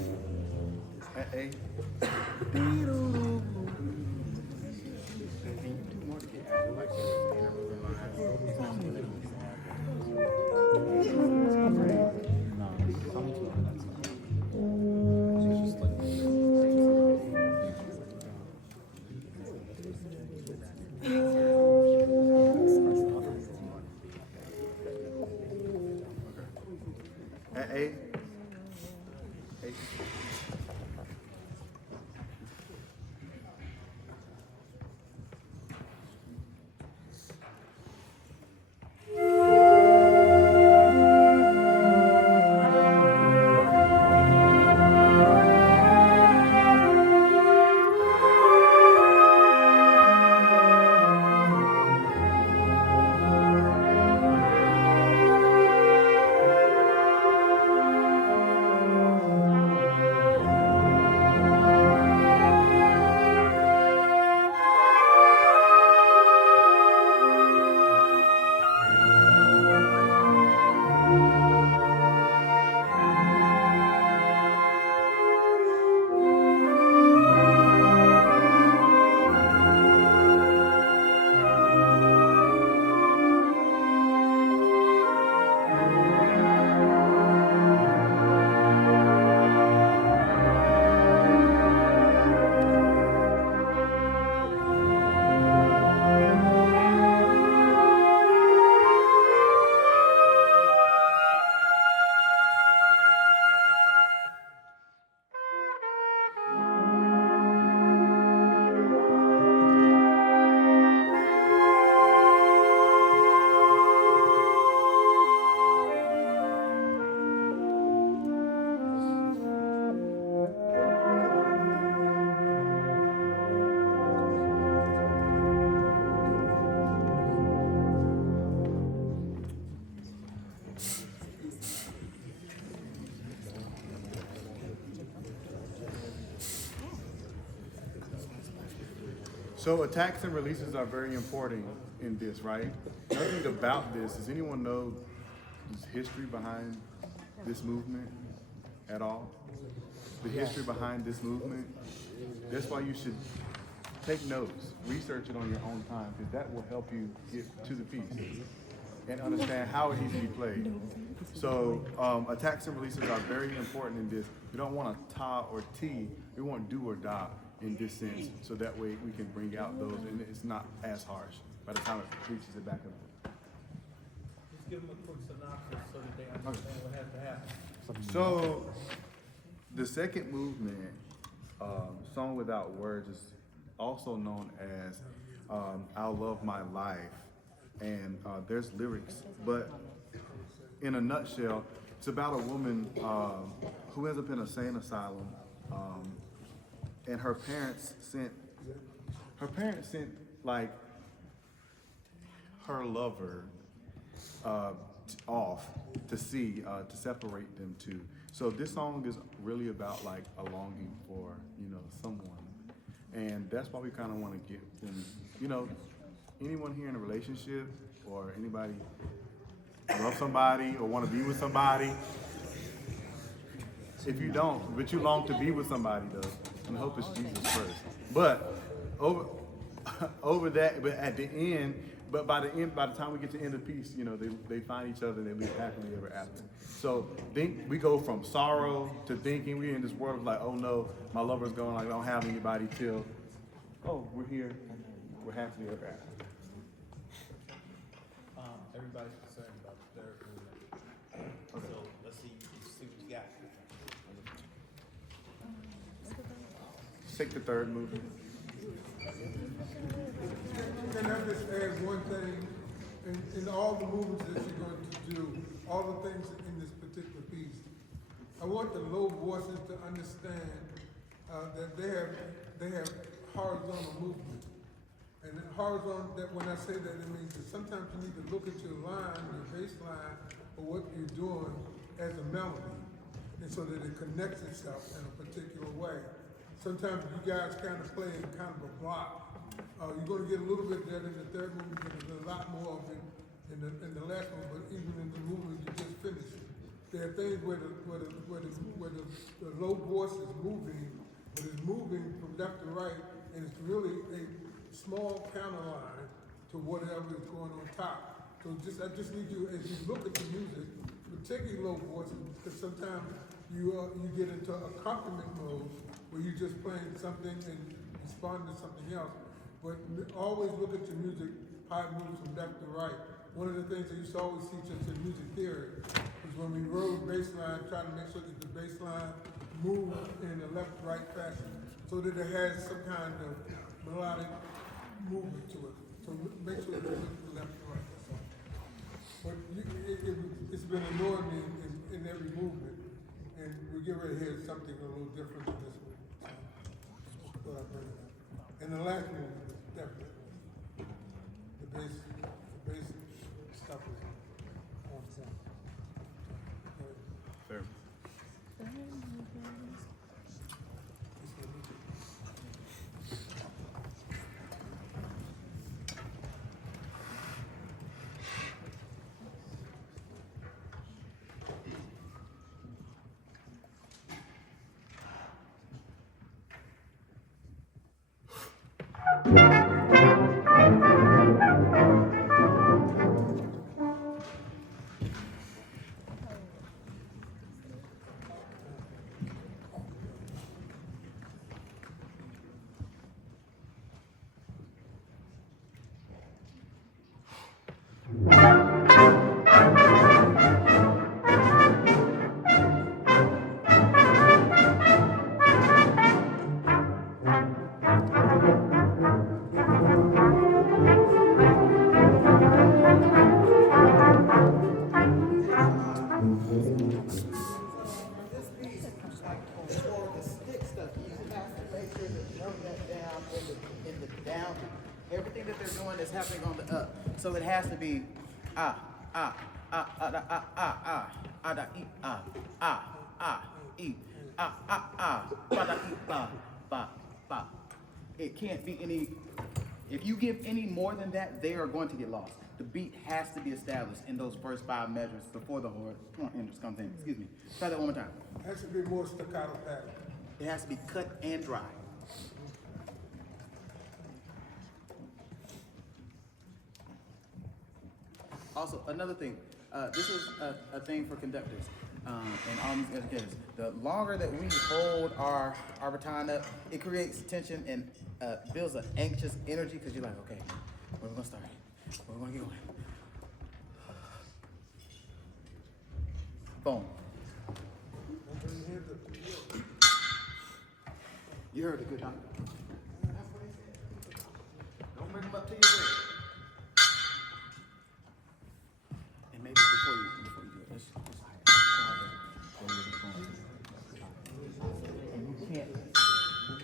At A. A? A. So attacks and releases are very important in this, right? Another thing about this, does anyone know the history behind this movement at all? The history behind this movement? That's why you should take notes, research it on your own time, because that will help you get to the piece and understand how it needs to be played. So attacks and releases are very important in this. We don't want a ta or ti, we want do or da in this sense, so that way we can bring out those and it's not as harsh by the time it reaches the back of it. Just give them a quick synopsis so that they understand what has to happen. So the second movement, Song Without Words, is also known as I'll Love My Life, and there's lyrics, but in a nutshell, it's about a woman who ends up in a sane asylum, and her parents sent like her lover off to see, to separate them two. So this song is really about like a longing for, someone. And that's why we kind of want to get them, anyone here in a relationship or anybody love somebody or want to be with somebody. If you don't, but you long to be with somebody though, and hope it's Jesus first. But over that, but at the end, but by the time we get to the end of peace, they find each other and they live happily ever after. So we go from sorrow to thinking we're in this world of like, oh no, my lover's gone, I don't have anybody till, oh, we're here, we're happily ever after. Everybody's concerned about the third movement. So let's see what you got. Take the third movement. Can I just add one thing? In all the movements that you're going to do, all the things in this particular piece, I want the low voices to understand that they have horizontal movement. And horizontal, that when I say that, it means that sometimes you need to look at your line, your bass line, or what you're doing as a melody, and so that it connects itself in a particular way. Sometimes you guys kind of play in kind of a block. You're going to get a little bit of that in the third movement, there's a lot more of it in the last one, but even in the movement you just finished. There are things where the low voice is moving, but it's moving from left to right, and it's really a small counter line to whatever is going on top. So I just need you, as you look at the music, particularly low voices, because sometimes you get into accompaniment mode where you're just playing something and responding to something else. But always look at your music, how it moves from left to right, one of the things they used to always teach us in music theory was when we wrote bass line, trying to make sure that the bass line moved in a left-right fashion so that it has some kind of melodic movement to it. So make sure that it moves left to right. That's all. But it's been annoying me in every movement, and we get ready to hear something a little different than this one. So, what I bring it up. And the last movement is definitely the bass stuff is on sound. Sir. Everything that they're doing is happening on the up. So it has to be da e ba da e ba. It can't be any. If you give any more than that, they are going to get lost. The beat has to be established in those first 5 measures before the horn just comes in. Excuse me. Try that one more time. It has to be more staccato pattern. It has to be cut and dry. Also, another thing, this is a thing for conductors and all music educators. The longer that we hold our baton up, it creates tension and builds an anxious energy because you're like, okay, where are we gonna start? Where are we gonna get going? Boom. You heard it, good time. Don't bring them up to your head. And maybe before you do it, let's and you can't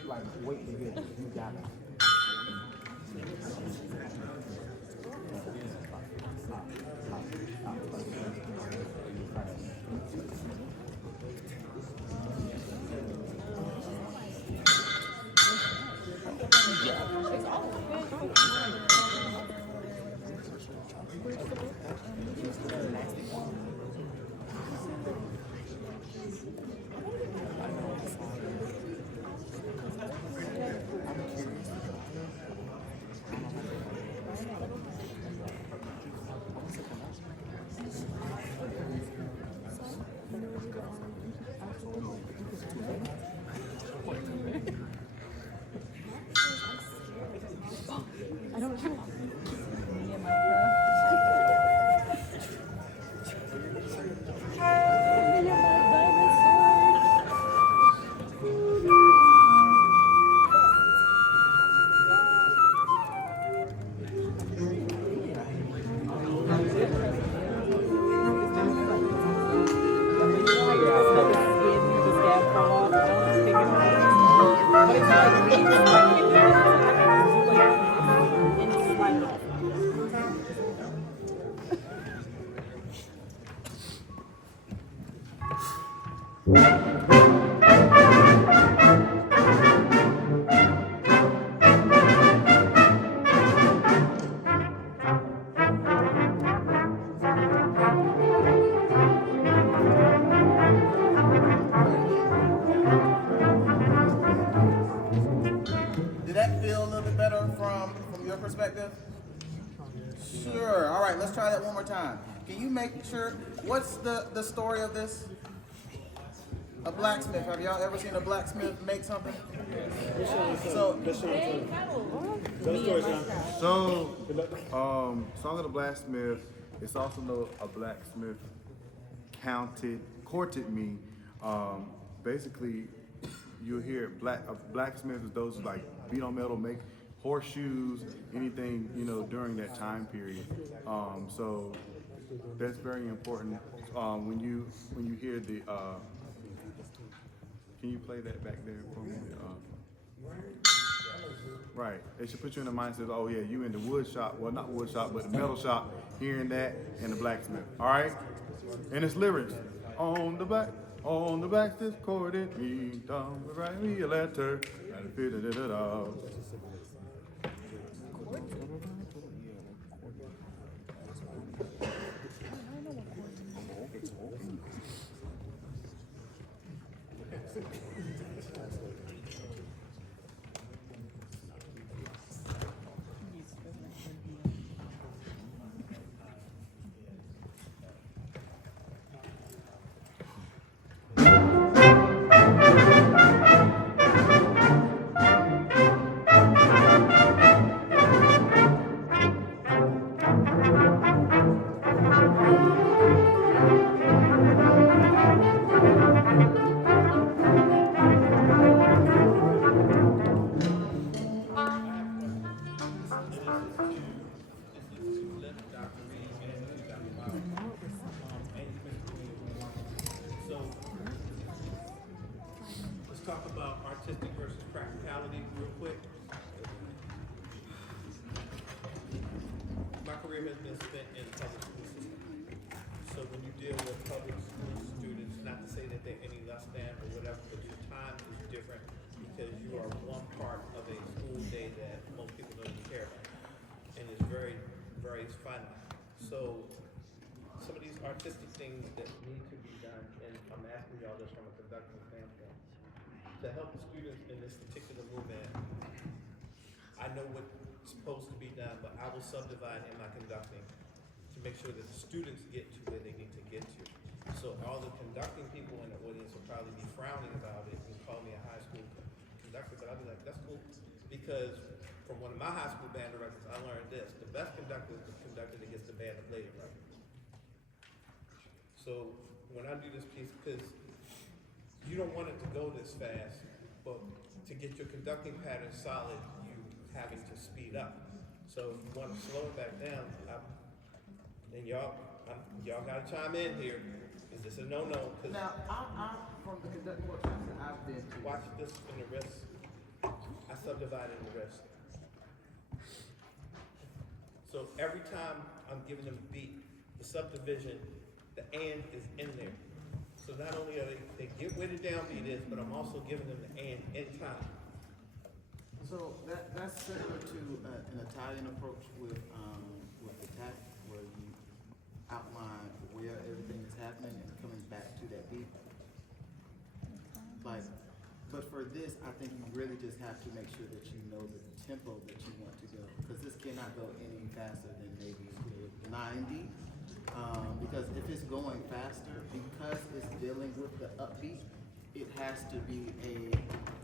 like wait to hear this. You got it. Did that feel a little bit better from your perspective? Sure. All right, let's try that one more time. Can you make sure, what's the story of this? A blacksmith. Have y'all ever seen a blacksmith make something? So, Song of the Blacksmith It's also know a blacksmith courted me. Basically, you'll hear a blacksmith is those who like beat on metal, make horseshoes, anything, during that time period. So that's very important. When you hear the, can you play that back there for me? Right. They should put you in the mindset, oh yeah, you in the wood shop, well not wood shop, but the metal shop, hearing that, and the blacksmith. All right? And it's lyrics. On the blacksmith courted me, down, write me a letter, da-da-da-da-da-da. Let's talk about artistic versus practicality real quick. My career has been spent in public school system. So when you deal with public school students, not to say that they're any less than or whatever, but your time is different because you are one part of a school day that most people don't even care about. And it's very, very finite. So some of these artistic things that need to be done, and I'm asking y'all this from a conducting standpoint, to help the students in this particular movement, I know what's supposed to be done, but I will subdivide in my conducting to make sure that the students get to where they need to get to. So all the conducting people in the audience will probably be frowning about it and call me a high school conductor, but I'll be like, that's cool. Because from one of my high school band directors, I learned this: the best conductor is the conductor that gets the band to play it right. So when I do this piece, because you don't want it to go this fast, but to get your conducting pattern solid, you having to speed up. So if you want to slow it back down, then y'all gotta chime in here. Is this a no-no? Now, I'm from the conducting workshops that I've been to. Watch this in the wrist. I subdivided in the wrist. So every time I'm giving them a beat, the subdivision, the and is in there. So not only are they get where the downbeat is, but I'm also giving them the and in time. So that's similar to an Italian approach with the tap, where you outline where everything is happening and coming back to that beat. But for this, I think you really just have to make sure that you know the tempo that you want to go, because this cannot go any faster than maybe 90. Because if it's going faster, because it's dealing with the upbeat, it has to be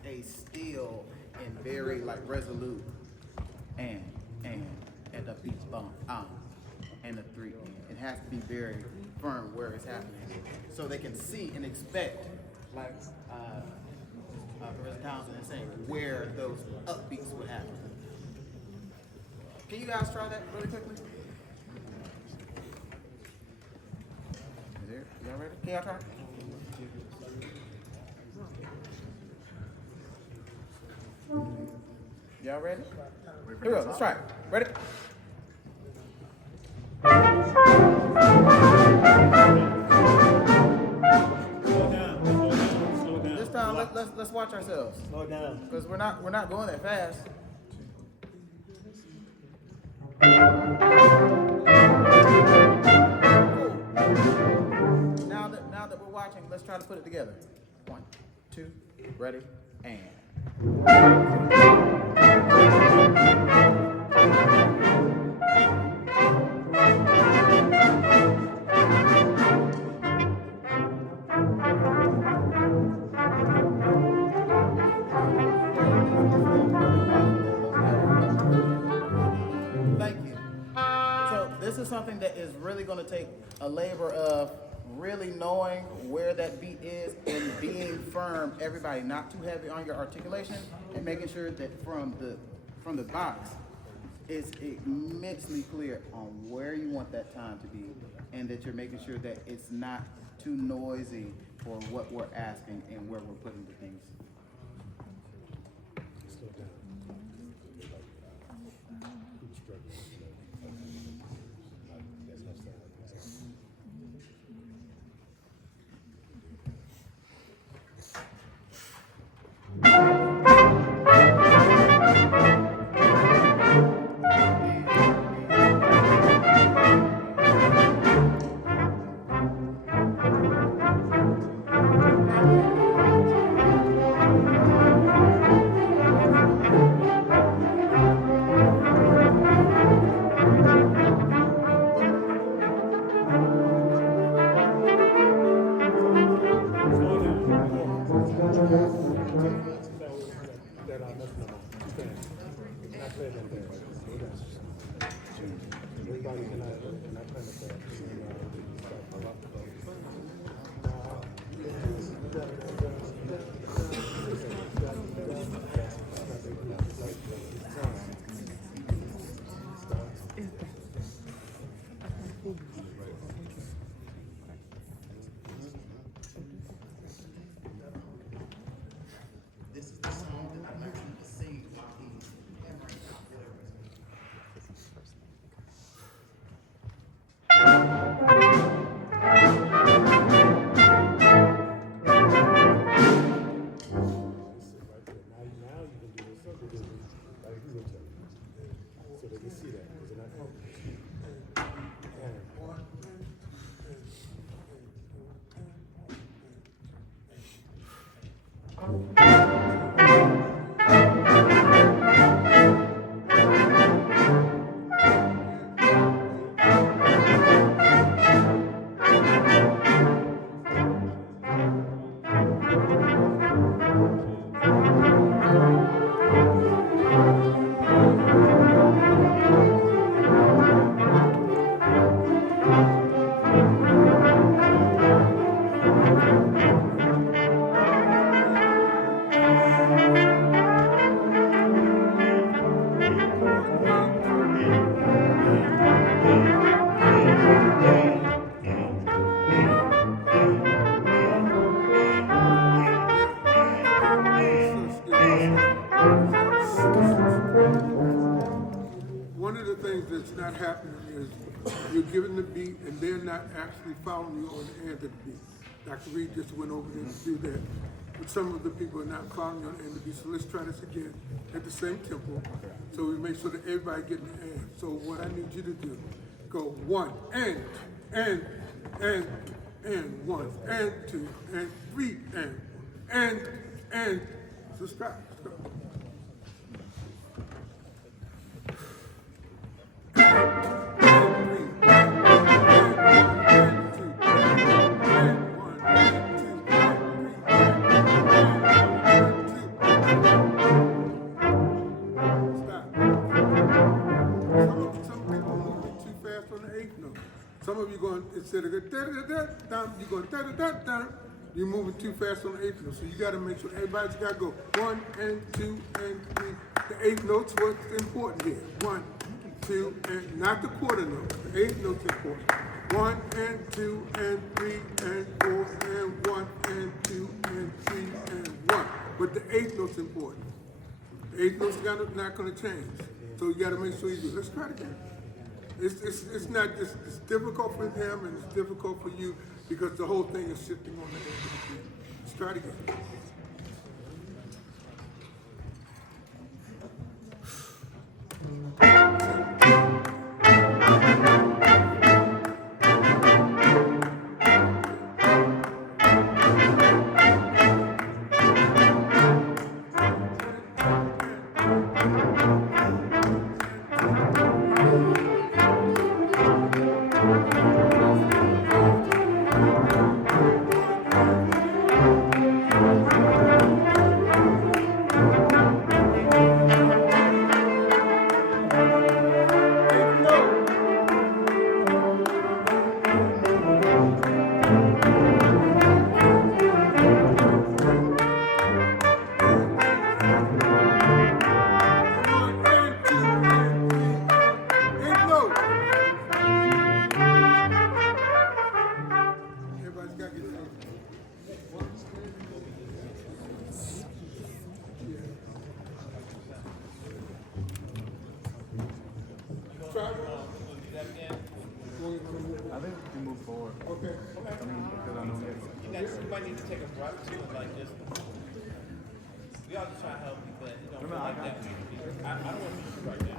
a still and very resolute and the beats bump and the 3. It has to be very firm where it's happening, so they can see and expect, Professor Townsend is saying, where those upbeats would happen. Can you guys try that really quickly? Y'all ready? Can y'all try? Y'all ready? Here we go. Let's try it. Ready? Slow down. This time, let's watch ourselves. Slow down. Because we're not going that fast. Now that we're watching, let's try to put it together. 1, 2, ready, and. Thank you. So this is something that is really gonna take a labor of really knowing where that beat is and being firm, everybody, not too heavy on your articulation, and making sure that from the box, it's immensely clear on where you want that time to be, and that you're making sure that it's not too noisy for what we're asking and where we're putting the things. This is the song that I learned to sing while he's hammering out lyrics. One of the things that's not happening is you're giving the beat and they're not actually following you on the end of the beat. Dr. Reid just went over there to do that. But some of the people are not following you on the end of the beat. So let's try this again at the same tempo. So we make sure that everybody getting the end. So what I need you to do, go one, and, one, and two, and three, and. So stop. Some of you going, instead of da-da-da-da, you're going da-da-da-da, you're moving too fast on the eighth note. So you got to make sure everybody's got to go 1 and 2 and 3. The eighth note's what's important here. 1, 2, and not the quarter note. The eighth note's important. 1 and 2 and 3 and 4 and 1 and 2 and 3 and 1. But the eighth note's important. The eighth note's not going to change. So you got to make sure you do. Let's try it again. It's not just, it's difficult for him and it's difficult for you because the whole thing is shifting on the end of the beat. Let's try it again. Okay. Because I know that. You might need to take a breath too, and like just. We all just try to help you, but it don't feel like that. I don't want to shoot right now.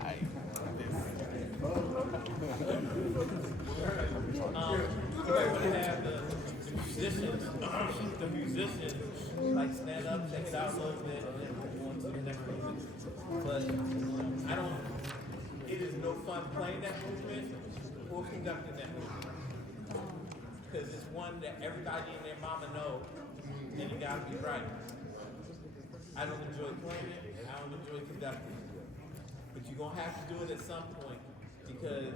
You might want to have the musicians, like stand up, check it out a little bit, and then move on to the next movement. But it is no fun playing that movement or conducting that movement. Because it's one that everybody and their mama know, and you gotta be right. I don't enjoy playing it, I don't enjoy conducting it. But you're gonna have to do it at some point, because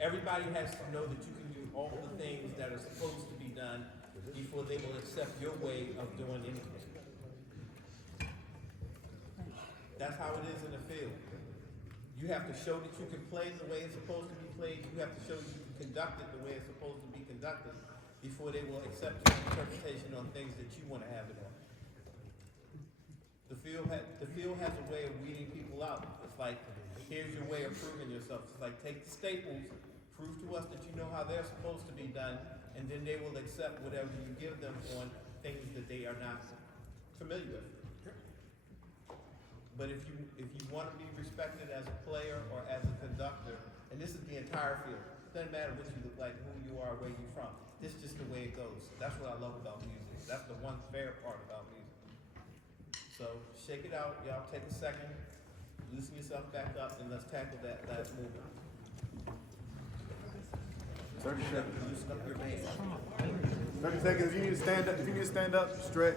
everybody has to know that you can do all the things that are supposed to be done before they will accept your way of doing anything. That's how it is in the field. You have to show that you can play the way it's supposed to be played. You have to show that you can conduct it the way it's supposed to be conducted before they will accept your interpretation on things that you want to have it on. The field has a way of weeding people out. It's like, here's your way of proving yourself. It's like, take the staples, prove to us that you know how they're supposed to be done, and then they will accept whatever you give them on things that they are not familiar with. But if you want to be respected as a player or as a conductor, and this is the entire field, it doesn't matter what you look like, who you are, where you're from. This is just the way it goes. That's what I love about music. That's the one fair part about music. So shake it out, y'all. Take a second, loosen yourself back up, and let's tackle that last movement. 30 seconds. Loosen up your base. 30 seconds. If you need to stand up, stretch.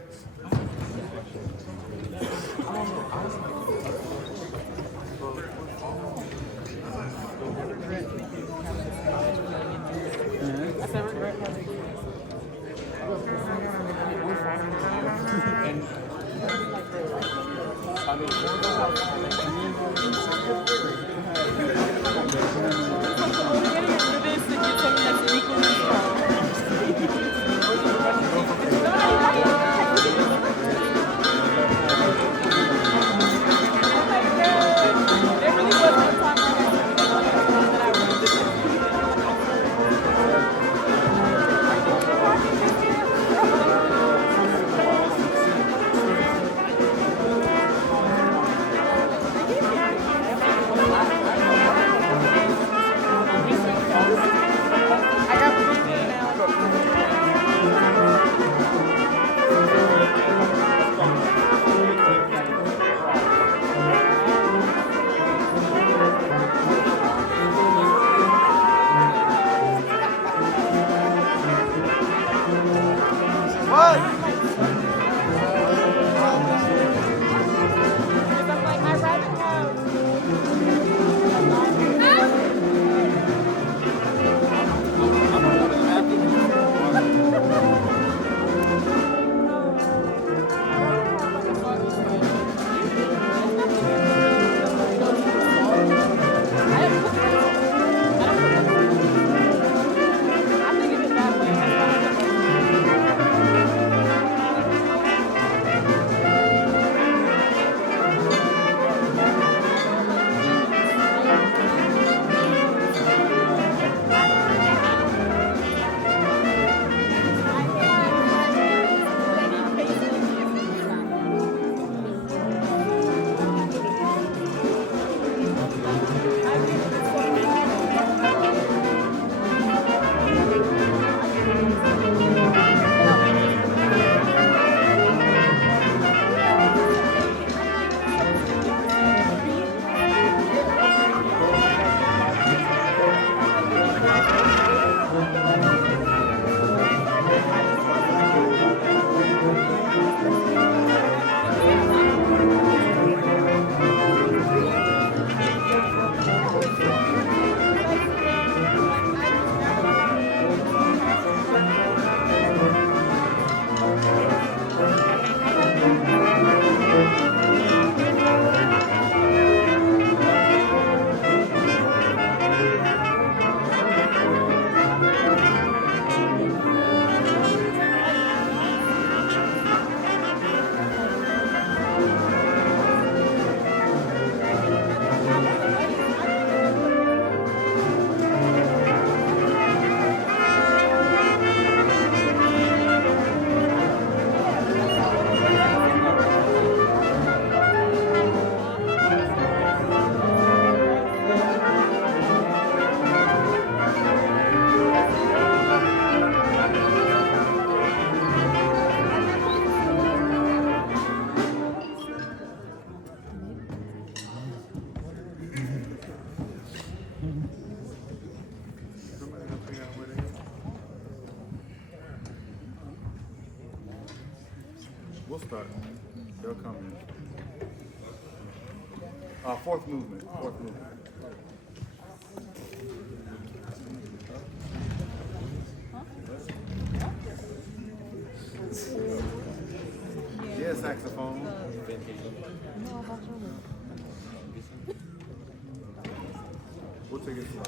We'll start. They'll come in. Fourth movement. Yeah, saxophone. We'll take it slow.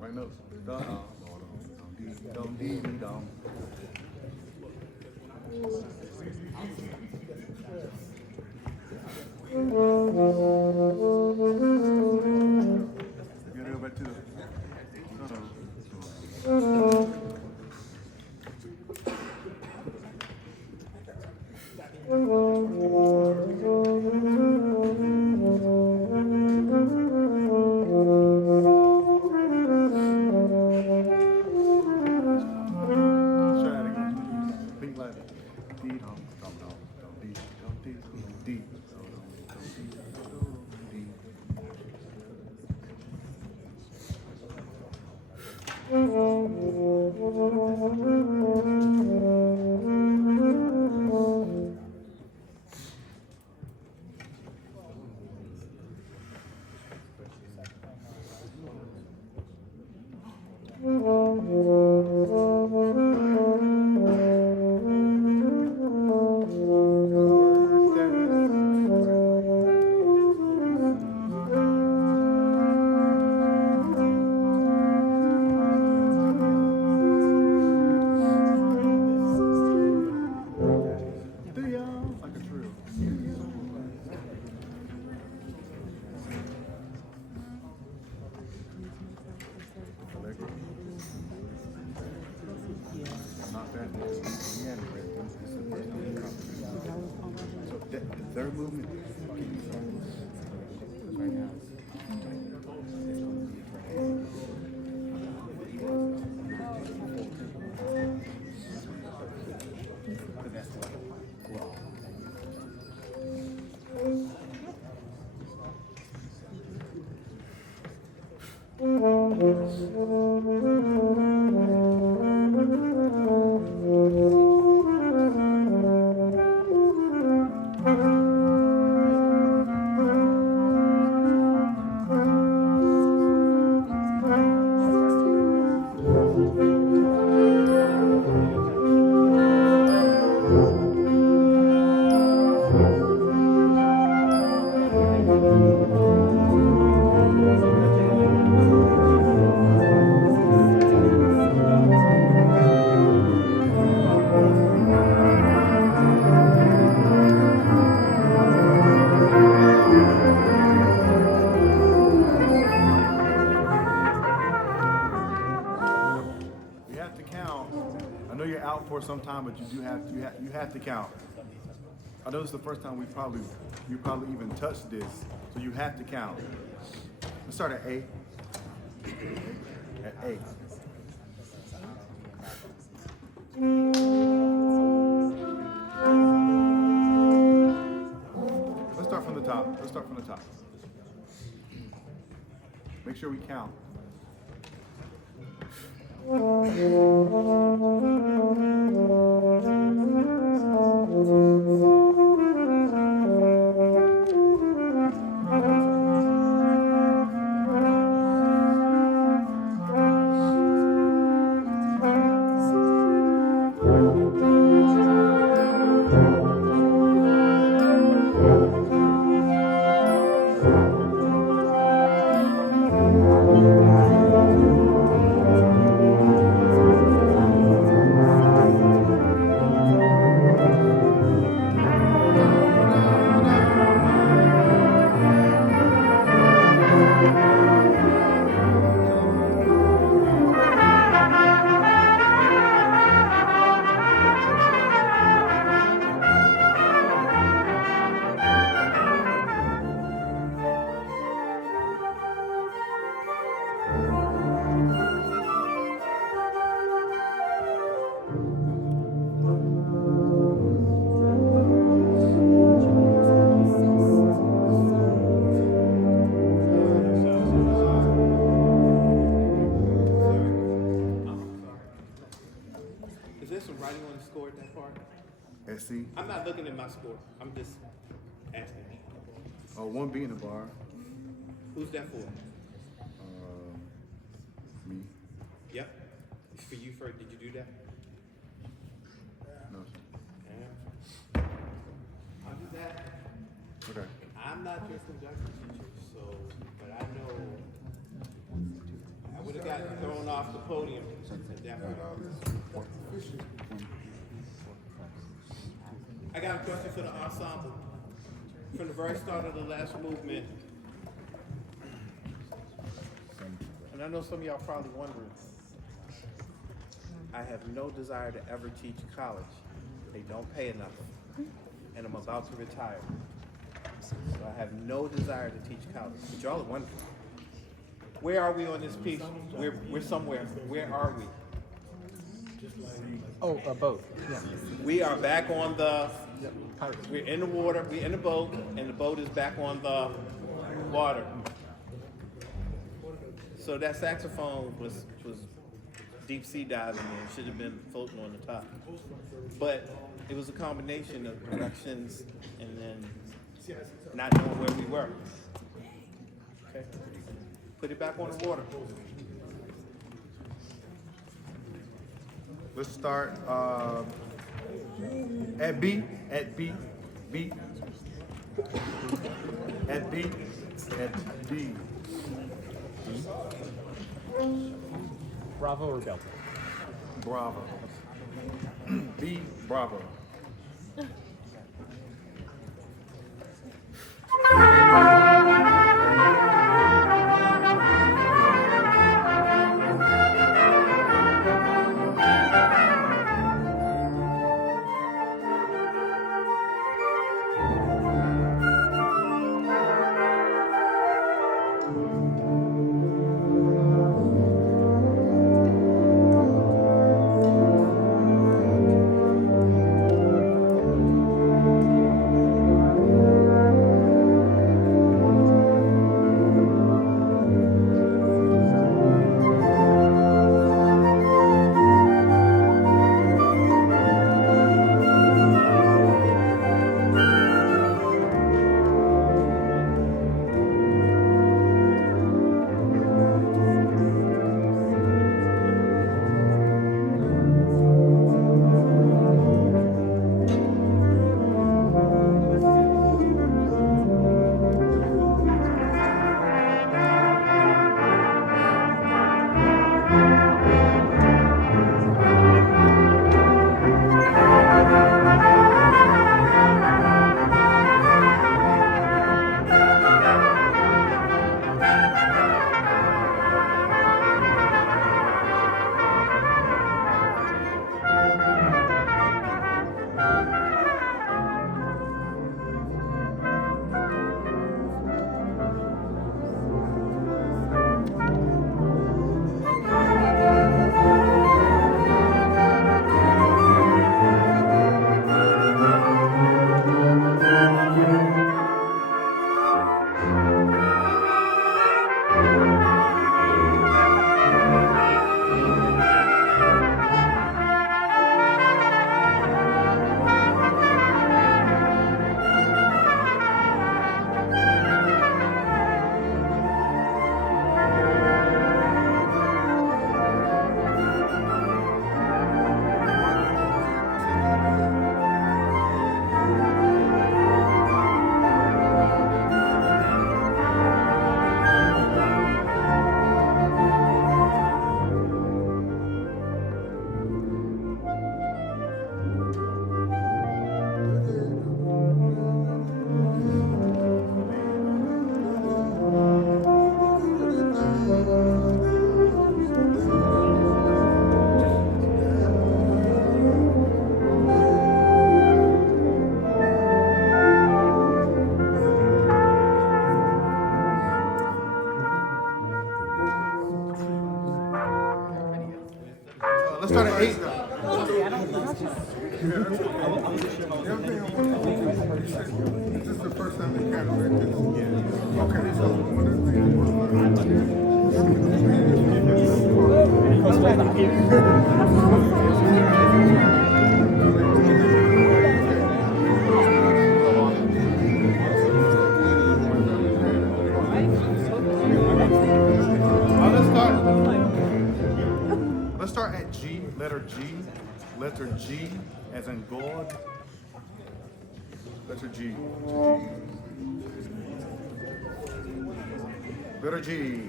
Right notes. Dum. You gotta go back to the. Try that again. Think like dee dum dum dum dee dum dee dee dum dee. Like a trill. Not bad. Yeah, so the third movement. Right now. For some time, but you have to count. I know this is the first time you probably even touched this, so you have to count. Let's start at A. At A. Let's start from the top. Make sure we count. SC. I'm not looking at my score. I'm just asking. Oh, 1B in the bar. Who's that for? Me. Yep. For you first, did you do that? No. Yeah. I'll do that. Okay. I'm not your conductor teacher, so, but I know I would have gotten thrown off the podium at that point. I got a question for the ensemble. From the very start of the last movement, and I know some of y'all probably wondering, I have no desire to ever teach college. They don't pay enough, and I'm about to retire. So I have no desire to teach college. But y'all are wondering, where are we on this piece? We're somewhere. Where are we? Oh, both. Yeah. We are back on the, we're in the water, we're in the boat, and the boat is back on the water. So that saxophone was deep sea diving and should have been floating on the top. But it was a combination of directions and then not knowing where we were. Okay? Put it back on the water. Let's start at B. B. At B. Bravo or Delta? Bravo. B. Bravo. Let's start at 8. This is the first time they kind of read this. Okay, so one of the things. Let's start at G, letter G. Letter G as in God. Letter G. Letter G.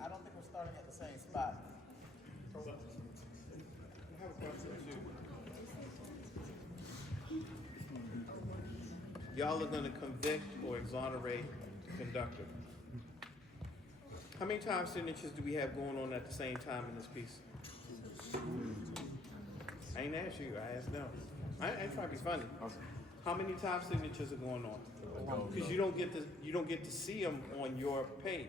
I don't think we're starting at the same spot. Y'all are gonna convict or exonerate the conductor. How many time signatures do we have going on at the same time in this piece? I ain't asked you, I asked them. I ain't trying to be funny. How many time signatures are going on? Because you don't get to see them on your page.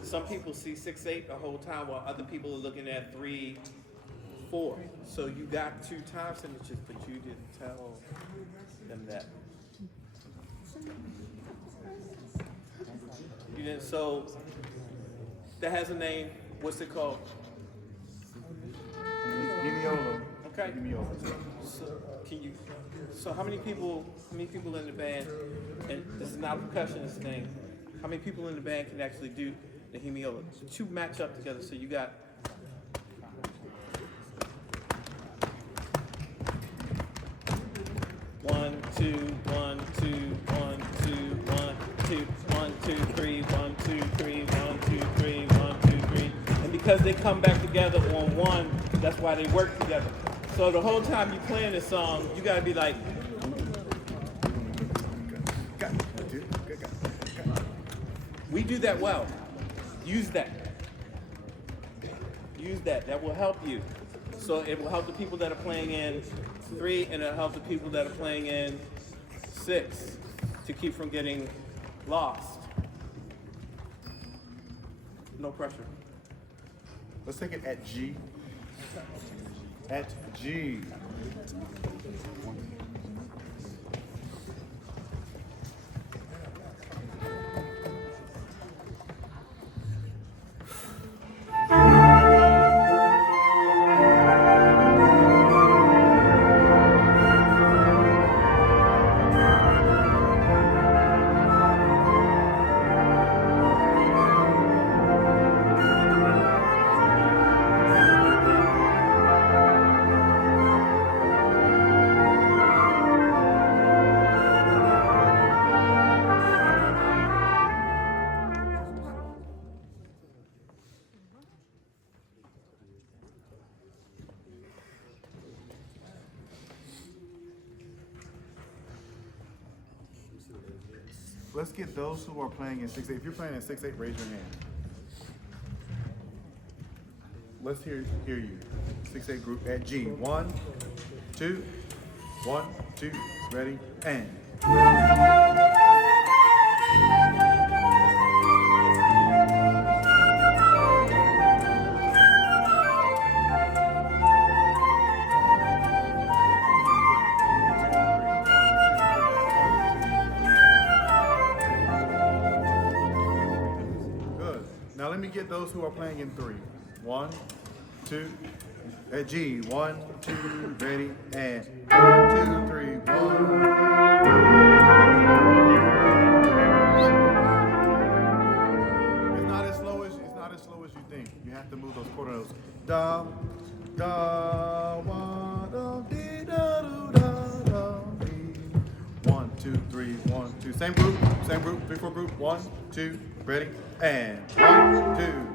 Some people see 6/8 the whole time, while other people are looking at 3/4. So you got 2 time signatures, but you didn't tell them that. You didn't. So that has a name. What's it called? Hemiola. Okay. Hemiola. So how many people in the band, and this is not a percussionist thing, how many people in the band can actually do the hemiola? The 2 match up together, so you got one, two, 1, 2, 1, 2, 1, 2, 1, 2, 3, 1, 2, 3, 1, 2, 3, 1, 2, 3. And because they come back together on 1, that's why they work together. So the whole time you're playing this song, you gotta be like, we do that well. Use that. Use that. That will help you. So it will help the people that are playing in 3, and it'll help the people that are playing in 6 to keep from getting lost. No pressure. Let's take it at G. At G. Let's get those who are playing in 6/8. If you're playing in 6/8, raise your hand. Let's hear you. 6/8 group at G. 1, 2, 1, 2, ready, and. Now let me get those who are playing in 3. 1, 2, at G. 1, 2, ready, and 1, 2, 3, 1. It's not as slow as you think. You have to move those quarter notes. Da, da, wa, da, dee, da, do, da, da, dee. 1, 2, 3, 1, 2. Same group, 3/4 group. 1, 2, ready, and 1, 2.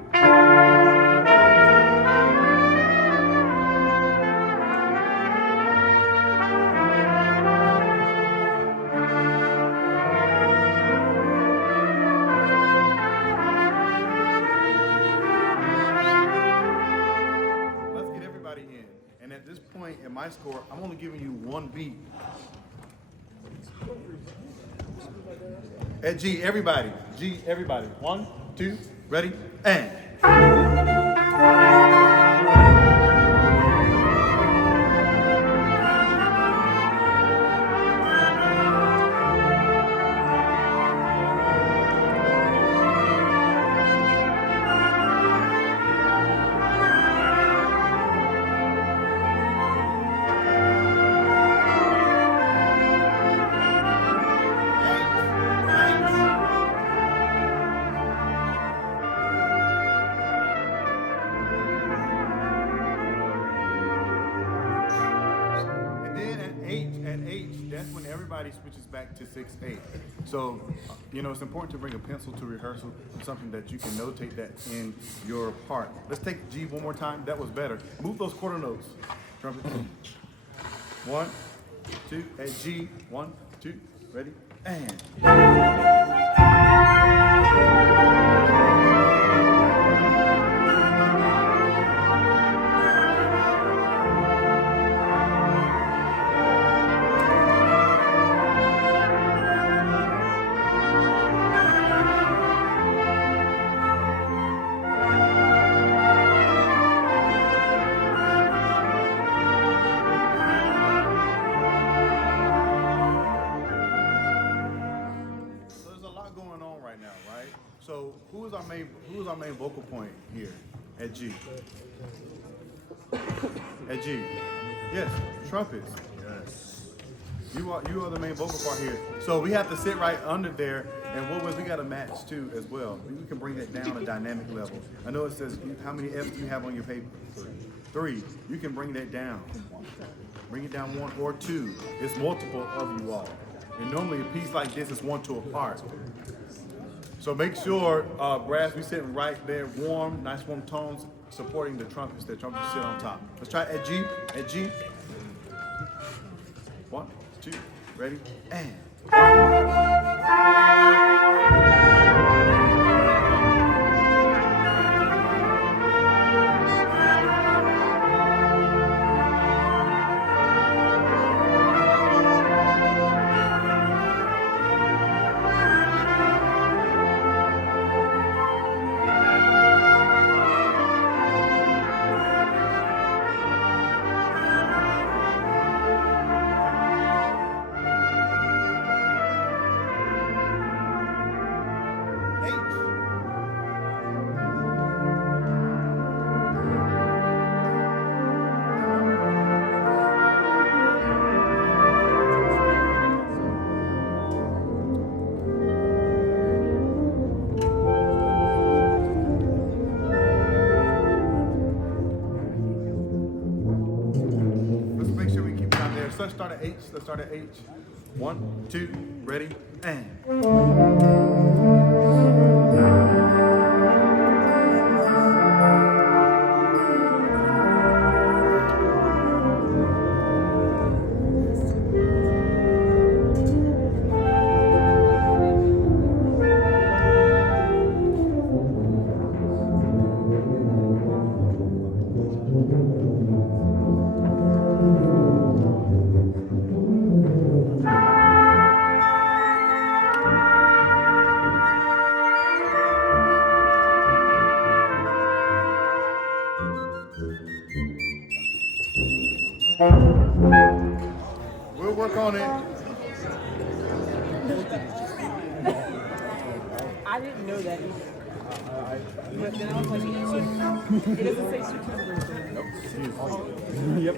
Let's get everybody in. And at this point in my score, I'm only giving you 1 beat. At G, everybody. G, everybody. 1, 2, ready, and. at H, that's when everybody switches back to 6/8. So, it's important to bring a pencil to rehearsal, something that you can notate that in your part. Let's take G one more time. That was better. Move those quarter notes. Trumpet. 1, 2, at G. 1, 2, ready, and. So who is our main vocal point here at G? At G. Yes, trumpets. Yes. You are the main vocal part here. So we have to sit right under there, and what was we got to match too as well. We can bring that down a dynamic level. I know it says how many F's do you have on your paper? 3. You can bring that down. Bring it down 1 or 2. It's multiple of you all. And normally a piece like this is 1 to a part. So make sure, brass, we sitting right there, warm, nice warm tones, supporting the trumpets. The trumpets sit on top. Let's try at G. At G. 1, 2, ready, and. Let's start at H. Let's start at H. 1, 2, ready, and. We'll work on it. I didn't know that either. But then I was like, it doesn't say certificate. Yep.